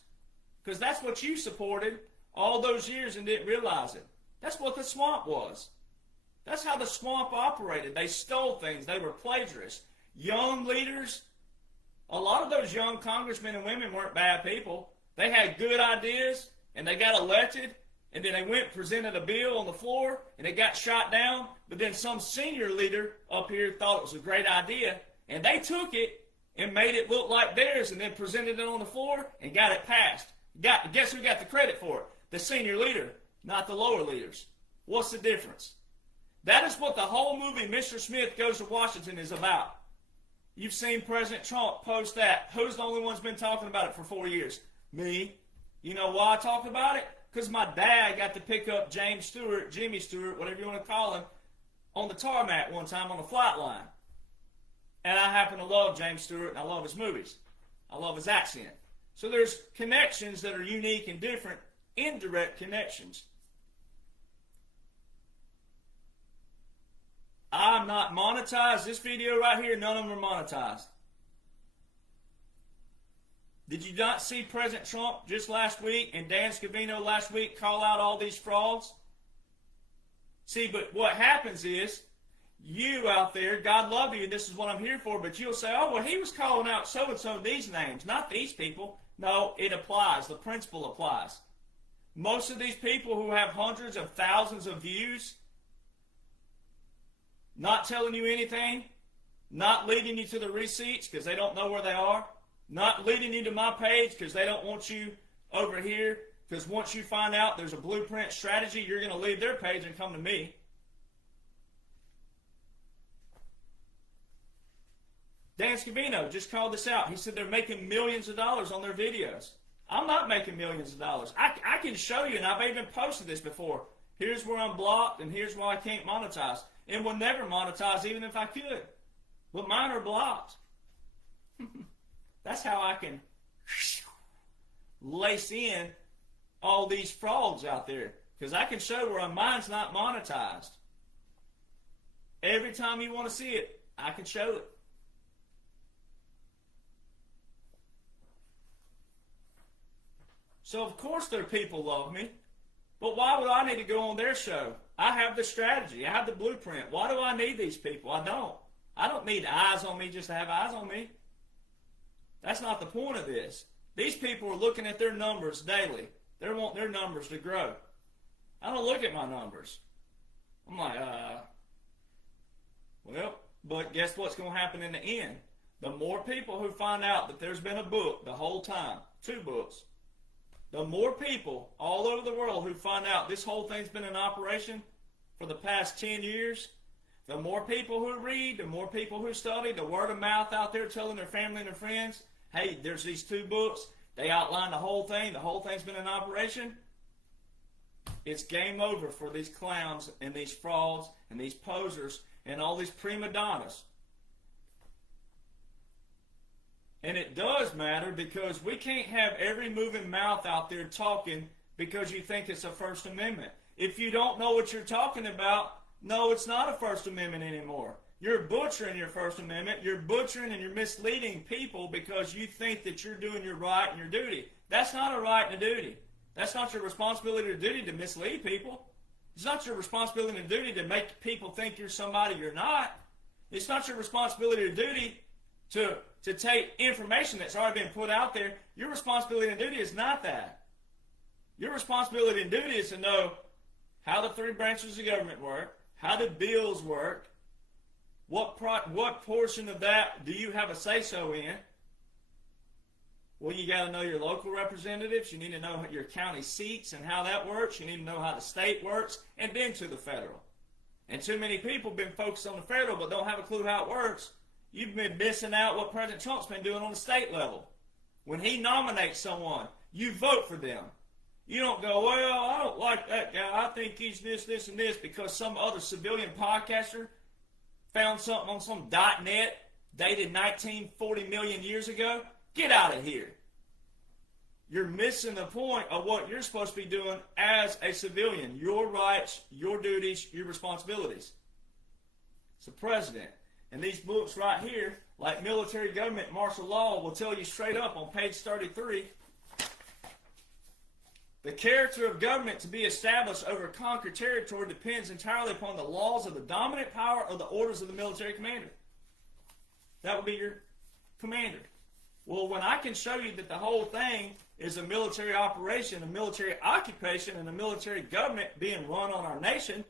Because that's what you supported all those years and didn't realize it. That's what the swamp was. That's how the swamp operated. They stole things. They were plagiarists. Young leaders, a lot of those young congressmen and women weren't bad people. They had good ideas, and they got elected, and then they went and presented a bill on the floor, and it got shot down, but then some senior leader up here thought it was a great idea, and they took it and made it look like theirs, and then presented it on the floor and got it passed. Guess who got the credit for it? The senior leader, not the lower leaders. What's the difference? That is what the whole movie Mr. Smith Goes to Washington is about. You've seen President Trump post that. Who's the only one who's been talking about it for 4 years? Me. You know why I talked about it? Because my dad got to pick up Jimmy Stewart, whatever you want to call him, on the tarmac one time on the flight line. And I happen to love James Stewart, and I love his movies. I love his accent. So there's connections that are unique and different, indirect connections. I'm not monetized. This video right here, none of them are monetized. Did you not see President Trump just last week and Dan Scavino last week call out all these frauds? See, but what happens is, you out there, God love you, this is what I'm here for, but you'll say, oh, well, he was calling out so-and-so these names, not these people. No, it applies. The principle applies. Most of these people who have hundreds of thousands of views, not telling you anything, not leading you to the receipts because they don't know where they are, not leading you to my page because they don't want you over here, because once you find out there's a blueprint strategy, you're going to leave their page and come to me. Dan Scavino just called this out. He said they're making millions of dollars on their videos. I'm not making millions of dollars. I can show you, and I've even posted this before. Here's where I'm blocked, and here's why I can't monetize. And will never monetize even if I could. But mine are blocked. That's how I can lace in all these frauds out there. Because I can show where mine's not monetized. Every time you want to see it, I can show it. So of course their people love me. But why would I need to go on their show? I have the strategy. I have the blueprint. Why do I need these people? I don't. I don't need eyes on me just to have eyes on me. That's not the point of this. These people are looking at their numbers daily. They want their numbers to grow. I don't look at my numbers. I'm like, well, but guess what's going to happen in the end? The more people who find out that there's been a book the whole time, 2 books, the more people all over the world who find out this whole thing's been in operation for the past 10 years, the more people who read, the more people who study, the word of mouth out there telling their family and their friends, hey, there's these 2 books, they outline the whole thing's been in operation. It's game over for these clowns and these frauds and these posers and all these prima donnas. And it does matter because we can't have every moving mouth out there talking because you think it's a First Amendment. If you don't know what you're talking about, no, it's not a First Amendment anymore. You're butchering your First Amendment. You're butchering and you're misleading people because you think that you're doing your right and your duty. That's not a right and a duty. That's not your responsibility or duty to mislead people. It's not your responsibility and duty to make people think you're somebody you're not. It's not your responsibility or duty to take information that's already been put out there. Your responsibility and duty is not that. Your responsibility and duty is to know how the 3 branches of government work, how the bills work, what portion of that do you have a say-so in. Well, you got to know your local representatives. You need to know your county seats and how that works. You need to know how the state works, and then to the federal. and too many people have been focused on the federal but don't have a clue how it works, you've been missing out what President Trump's been doing on the state level. When he nominates someone, you vote for them. You don't go, well, I don't like that guy. I think he's this, this, and this because some other civilian podcaster found something on some .net dated 1940 million years ago. Get out of here. You're missing the point of what you're supposed to be doing as a civilian. Your rights, your duties, your responsibilities. It's the president. And these books right here, like Military Government and Martial Law, will tell you straight up on page 33, the character of government to be established over conquered territory depends entirely upon the laws of the dominant power or the orders of the military commander. That would be your commander. Well, when I can show you that the whole thing is a military operation, a military occupation, and a military government being run on our nation,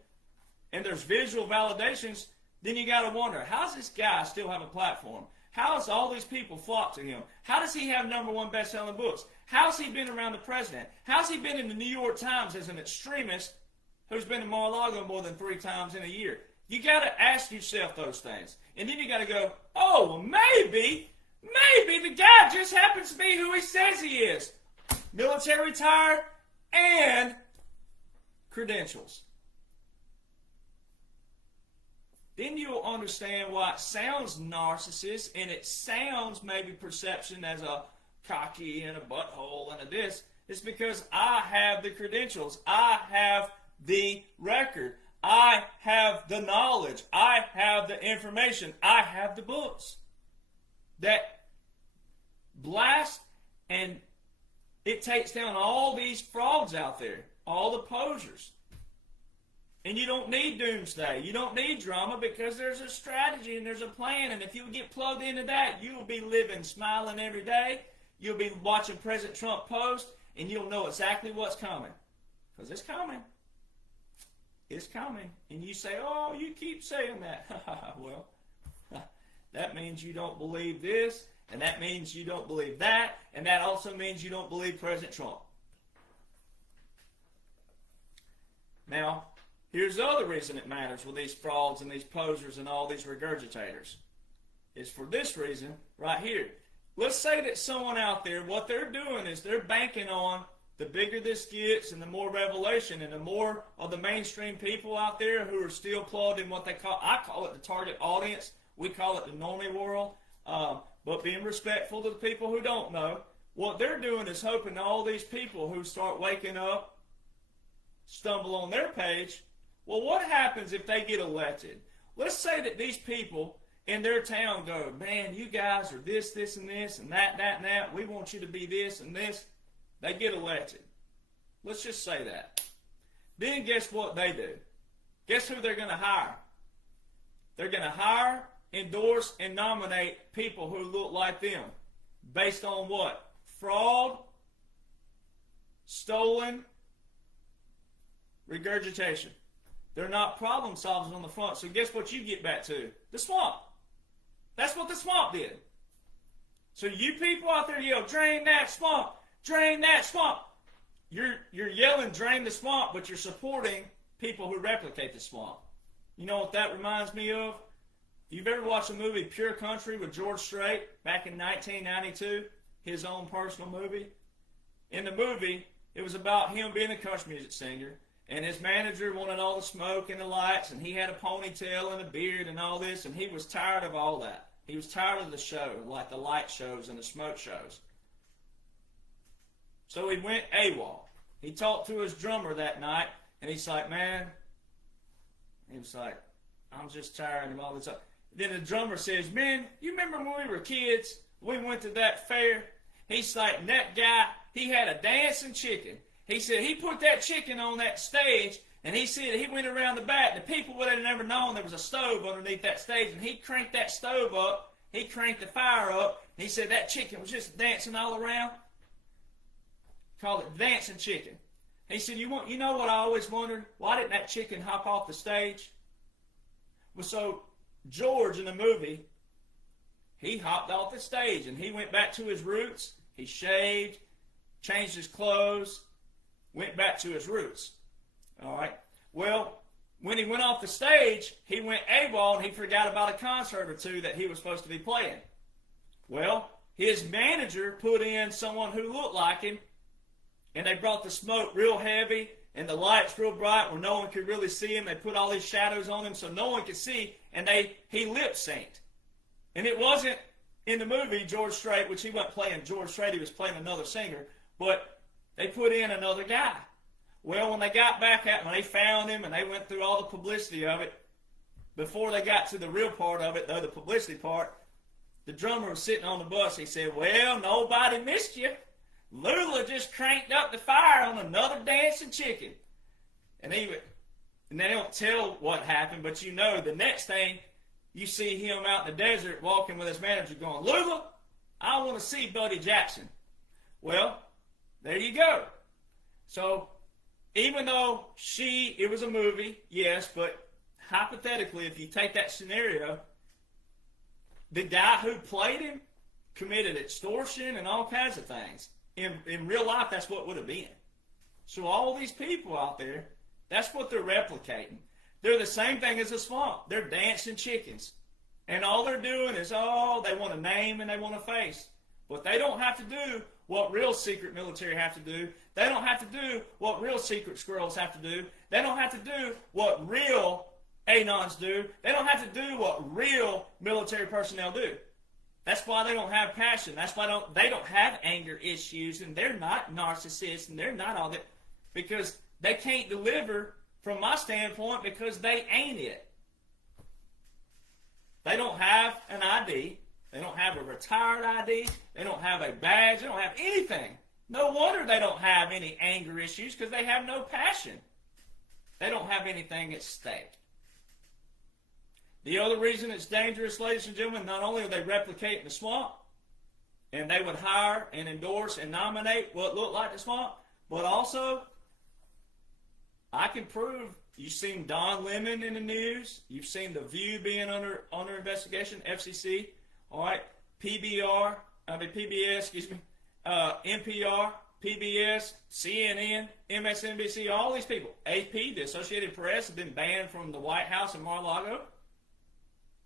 and there's visual validations, then you got to wonder, how does this guy still have a platform? How does all these people flock to him? How does he have #1 best-selling books? How's he been around the president? How's he been in the New York Times as an extremist who's been in Mar-a-Lago more than 3 times in a year? You got to ask yourself those things. And then you got to go, oh, well, maybe the guy just happens to be who he says he is. Military retired and credentials. Then you'll understand why it sounds narcissist and it sounds maybe perception as a cocky and a butthole and a this. It's because I have the credentials. I have the record. I have the knowledge. I have the information. I have the books that blast and it takes down all these frauds out there, all the posers. And you don't need doomsday. You don't need drama because there's a strategy and there's a plan. And if you get plugged into that, you'll be living, smiling every day. You'll be watching President Trump post and you'll know exactly what's coming. Because it's coming. It's coming. And you say, oh, you keep saying that. Well, that means you don't believe this. And that means you don't believe that. And that also means you don't believe President Trump. Now, here's the other reason it matters with these frauds and these posers and all these regurgitators. It's for this reason right here. Let's say that someone out there, what they're doing is they're banking on the bigger this gets and the more revelation and the more of the mainstream people out there who are still plugged in what they call, I call it the target audience. We call it the normie world. But being respectful to the people who don't know, what they're doing is hoping all these people who start waking up stumble on their page. Well, what happens if they get elected? Let's say that these people in their town go, man, you guys are this, this, and this, and that, and that. We want you to be this and this. They get elected. Let's just say that. Then guess what they do? Guess who they're going to hire? They're going to hire, endorse, and nominate people who look like them. Based on what? Fraud, stolen, regurgitation. They're not problem solvers on the front. So guess what you get back to? The swamp. That's what the swamp did. So you people out there yell, drain that swamp, drain that swamp. You're yelling, drain the swamp, but you're supporting people who replicate the swamp. You know what that reminds me of? You've ever watched the movie Pure Country with George Strait back in 1992? His own personal movie. In the movie, it was about him being a country music singer. And his manager wanted all the smoke and the lights, and he had a ponytail and a beard and all this, and he was tired of all that. He was tired of the show, like the light shows and the smoke shows. So he went AWOL. He talked to his drummer that night, and he's like, man, he was like, I'm just tired of all this. Then the drummer says, man, you remember when we were kids, we went to that fair? He's like, that guy, he had a dancing chicken. He said he put that chicken on that stage, and he said he went around the back. The people would have never known there was a stove underneath that stage, and he cranked that stove up. He cranked the fire up. And he said that chicken was just dancing all around. Called it dancing chicken. He said, you know what I always wondered? Why didn't that chicken hop off the stage? Well, so George in the movie, he hopped off the stage, and he went back to his roots. He shaved, changed his clothes, went back to his roots. All right. Well, when he went off the stage, he went AWOL and he forgot about a concert or two that he was supposed to be playing. Well, his manager put in someone who looked like him, and they brought the smoke real heavy and the lights real bright where no one could really see him. They put all these shadows on him so no one could see, and he lip synced. And it wasn't in the movie George Strait, which he wasn't playing George Strait, he was playing another singer, but they put in another guy. Well, when they got back at him, when they found him and they went through all the publicity of it, before they got to the real part of it, though, the publicity part, the drummer was sitting on the bus. He said, well, nobody missed you. Lula just cranked up the fire on another dancing chicken. And they don't tell what happened, but you know the next thing, you see him out in the desert walking with his manager going, Lula, I want to see Buddy Jackson. Well, there you go. So, even though it was a movie, yes, but hypothetically, if you take that scenario, the guy who played him committed extortion and all kinds of things. In real life, that's what would have been. So all these people out there, that's what they're replicating. They're the same thing as a swamp. They're dancing chickens. And all they're doing is, they want a name and they want a face. But they don't have to do what real secret military have to do. They don't have to do what real secret squirrels have to do. They don't have to do what real Anons do. They don't have to do what real military personnel do. That's why they don't have passion. That's why they don't have anger issues, and they're not narcissists, and they're not all that, because they can't deliver from my standpoint because they ain't it. They don't have an ID. They don't have a retired ID. They don't have a badge. They don't have anything. No wonder they don't have any anger issues, because they have no passion. They don't have anything at stake. The other reason it's dangerous, ladies and gentlemen, not only are they replicating the swamp, and they would hire and endorse and nominate what looked like the swamp, but also, I can prove, you've seen Don Lemon in the news, you've seen The View being under investigation, FCC, all right, PBS, NPR, PBS, CNN, MSNBC, all these people, AP, the Associated Press, have been banned from the White House in Mar-a-Lago.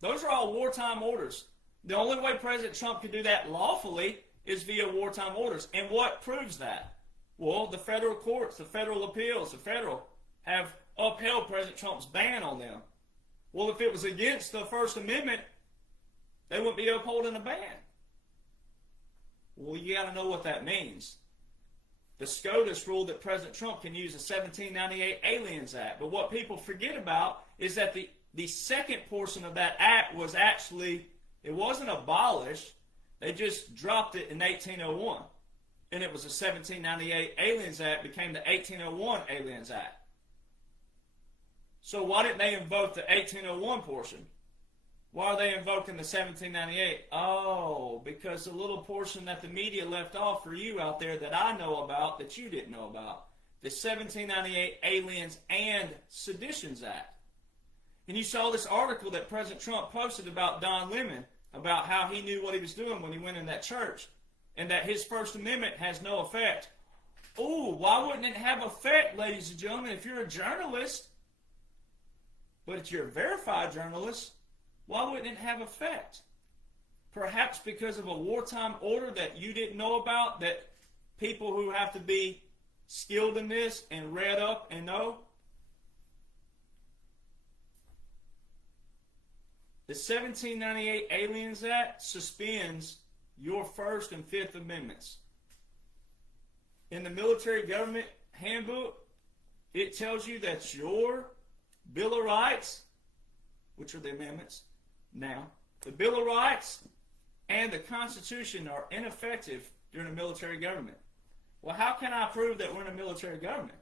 Those are all wartime orders. The only way President Trump can do that lawfully is via wartime orders. And what proves that? Well, the federal courts, the federal appeals, the federal have upheld President Trump's ban on them. Well, if it was against the First Amendment, they wouldn't be upholding a ban. Well, you got to know what that means. The SCOTUS ruled that President Trump can use the 1798 Aliens Act. But what people forget about is that the second portion of that act was actually, it wasn't abolished. They just dropped it in 1801. And it was the 1798 Aliens Act became the 1801 Aliens Act. So why didn't they invoke the 1801 portion? Why are they invoking the 1798? Oh, because the little portion that the media left off for you out there that I know about that you didn't know about. The 1798 Aliens and Seditions Act. And you saw this article that President Trump posted about Don Lemon, about how he knew what he was doing when he went in that church, and that his First Amendment has no effect. Oh, why wouldn't it have effect, ladies and gentlemen, if you're a journalist? But if you're a verified journalist, why wouldn't it have effect? Perhaps because of a wartime order that you didn't know about, that people who have to be skilled in this and read up and know. The 1798 Aliens Act suspends your First and Fifth Amendments. In the military government handbook, it tells you that your Bill of Rights, which are the amendments now, the Bill of Rights and the Constitution are ineffective during a military government. Well, how can I prove that we're in a military government?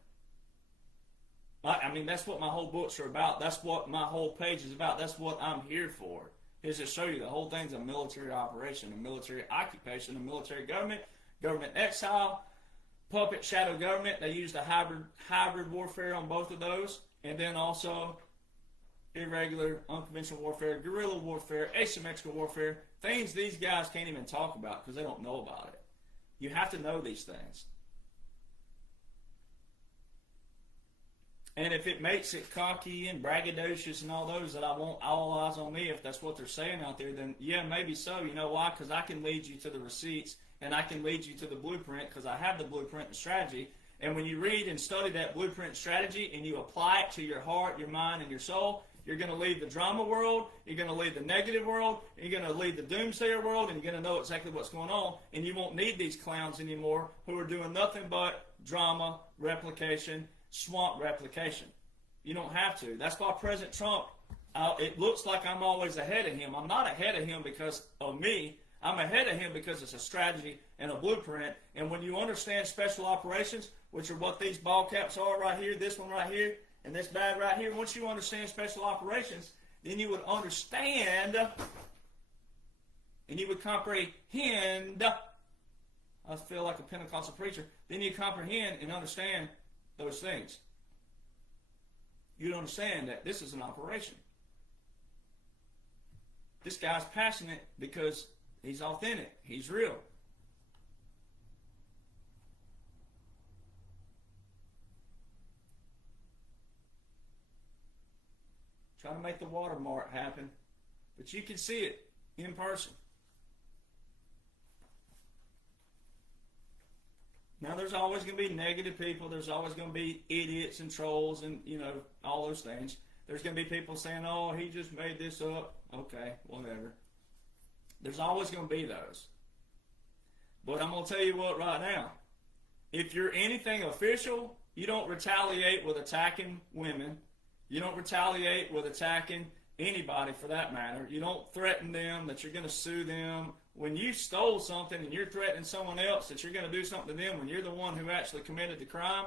I mean, that's what my whole books are about. That's what my whole page is about. That's what I'm here for, is to show you the whole thing's a military operation, a military occupation, a military government, government exile, puppet shadow government. They used a hybrid warfare on both of those, and then also irregular, unconventional warfare, guerrilla warfare, asymmetrical warfare, things these guys can't even talk about because they don't know about it. You have to know these things. And if it makes it cocky and braggadocious and all those that I want all eyes on me, if that's what they're saying out there, then yeah, maybe so. You know why? Because I can lead you to the receipts and I can lead you to the blueprint because I have the blueprint and strategy. And when you read and study that blueprint and strategy and you apply it to your heart, your mind, and your soul, you're going to leave the drama world, you're going to leave the negative world, you're going to leave the doomsayer world, and you're going to know exactly what's going on, and you won't need these clowns anymore who are doing nothing but drama, replication, swamp replication. You don't have to. That's why President Trump, it looks like I'm always ahead of him. I'm not ahead of him because of me. I'm ahead of him because it's a strategy and a blueprint. And when you understand special operations, which are what these ball caps are right here, this one right here, and this bag right here, once you understand special operations, then you would understand and you would comprehend. I feel like a Pentecostal preacher. Then you comprehend and understand those things. You'd understand that this is an operation. This guy's passionate because he's authentic. He's real. Trying to make the watermark happen. But you can see it in person. Now, there's always going to be negative people. There's always going to be idiots and trolls and, you know, all those things. There's going to be people saying, oh, he just made this up. Okay, whatever. There's always going to be those. But I'm going to tell you what right now. If you're anything official, you don't retaliate with attacking women. You don't retaliate with attacking anybody for that matter. You don't threaten them that you're going to sue them. When you stole something and you're threatening someone else that you're going to do something to them when you're the one who actually committed the crime,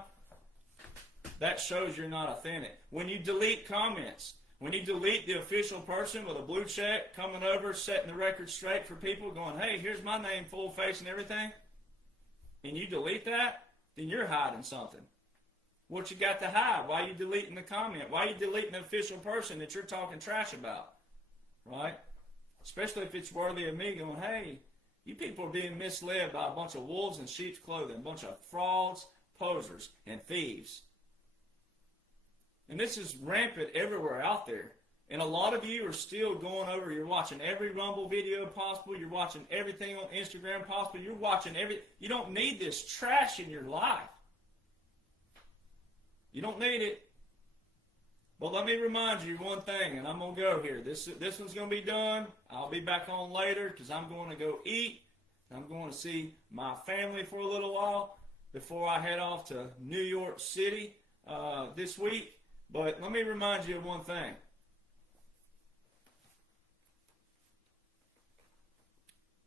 that shows you're not authentic. When you delete comments, when you delete the official person with a blue check coming over, setting the record straight for people, going, hey, here's my name, full face and everything, and you delete that, then you're hiding something. What you got to hide? Why are you deleting the comment? Why are you deleting the official person that you're talking trash about? Right? Especially if it's worthy of me going, hey, you people are being misled by a bunch of wolves in sheep's clothing, a bunch of frauds, posers, and thieves. And this is rampant everywhere out there. And a lot of you are still going over, you're watching every Rumble video possible, you're watching everything on Instagram possible, you're watching you don't need this trash in your life. You don't need it. But let me remind you one thing, and I'm going to go here. This one's going to be done. I'll be back on later because I'm going to go eat. I'm going to see my family for a little while before I head off to New York City this week. But let me remind you of one thing.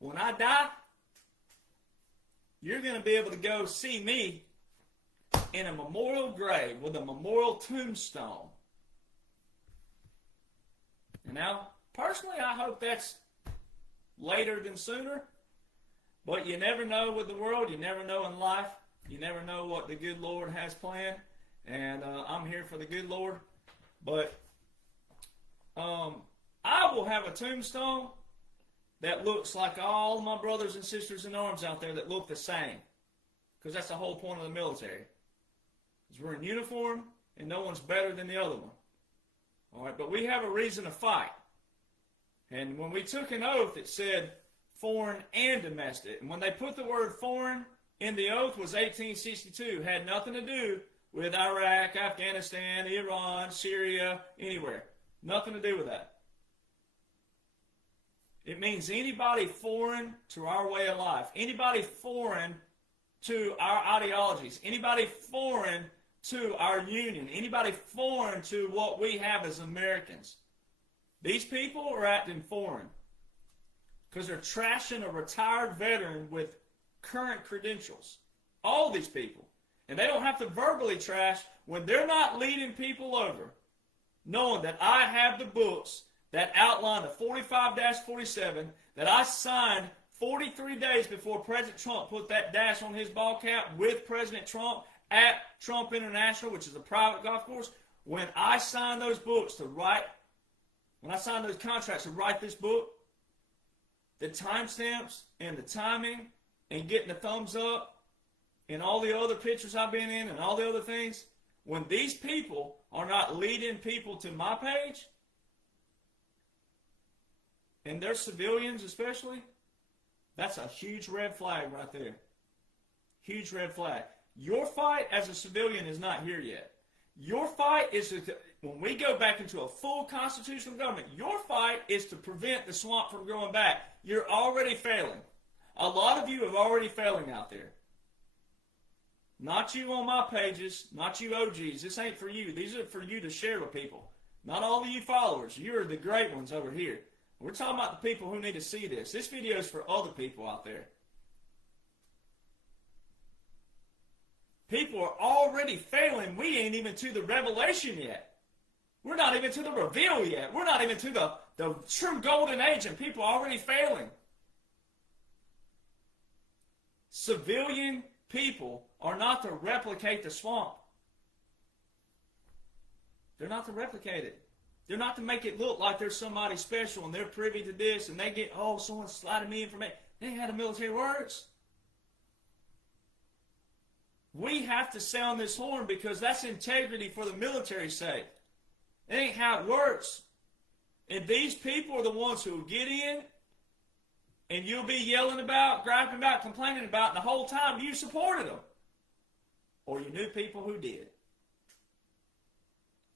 When I die, you're going to be able to go see me in a memorial grave with a memorial tombstone. And now, personally, I hope that's later than sooner. But you never know with the world. You never know in life. You never know what the good Lord has planned. And I'm here for the good Lord. But I will have a tombstone that looks like all my brothers and sisters in arms out there that look the same. Because that's the whole point of the military. Because we're in uniform and no one's better than the other one. All right, but we have a reason to fight. And when we took an oath, it said foreign and domestic. And when they put the word foreign in the oath was 1862. Had nothing to do with Iraq, Afghanistan, Iran, Syria, anywhere. Nothing to do with that. It means anybody foreign to our way of life. Anybody foreign to our ideologies. Anybody foreign to our union. Anybody foreign to what we have as Americans. These people are acting foreign because they're trashing a retired veteran with current credentials. All these people. And they don't have to verbally trash when they're not leading people over, knowing that I have the books that outline the 45-47 that I signed 43 days before President Trump put that dash on his ball cap with President Trump at Trump International, which is a private golf course. When I signed those books to write, when I signed those contracts to write this book, the timestamps and the timing and getting the thumbs up and all the other pictures I've been in and all the other things, when these people are not leading people to my page, and they're civilians especially, that's a huge red flag right there. Huge red flag. Your fight as a civilian is not here yet. Your fight is to, when we go back into a full constitutional government, your fight is to prevent the swamp from growing back. You're already failing. A lot of you are already failing out there. Not you on my pages, not you OGs. This ain't for you. These are for you to share with people. Not all of you followers. You're the great ones over here. We're talking about the people who need to see this. This video is for other people out there. People are already failing. We ain't even to the revelation yet. We're not even to the reveal yet. We're not even to the true golden age, and people are already failing. Civilian people are not to replicate the swamp. They're not to replicate it. They're not to make it look like there's somebody special and they're privy to this and they get, oh, someone's sliding me information. They ain't how the military works. We have to sound this horn because that's integrity for the military's sake. It ain't how it works. And these people are the ones who get in and you'll be yelling about, griping about, complaining about, and the whole time you supported them. Or you knew people who did.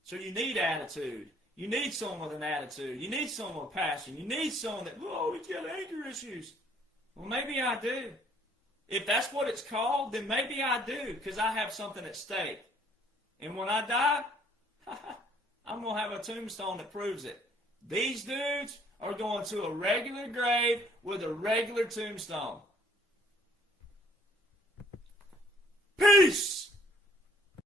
So you need attitude. You need someone with an attitude. You need someone with passion. You need someone that, oh, he's got anger issues. Well, maybe I do. If that's what it's called, then maybe I do, because I have something at stake. And when I die, I'm going to have a tombstone that proves it. These dudes are going to a regular grave with a regular tombstone. Peace!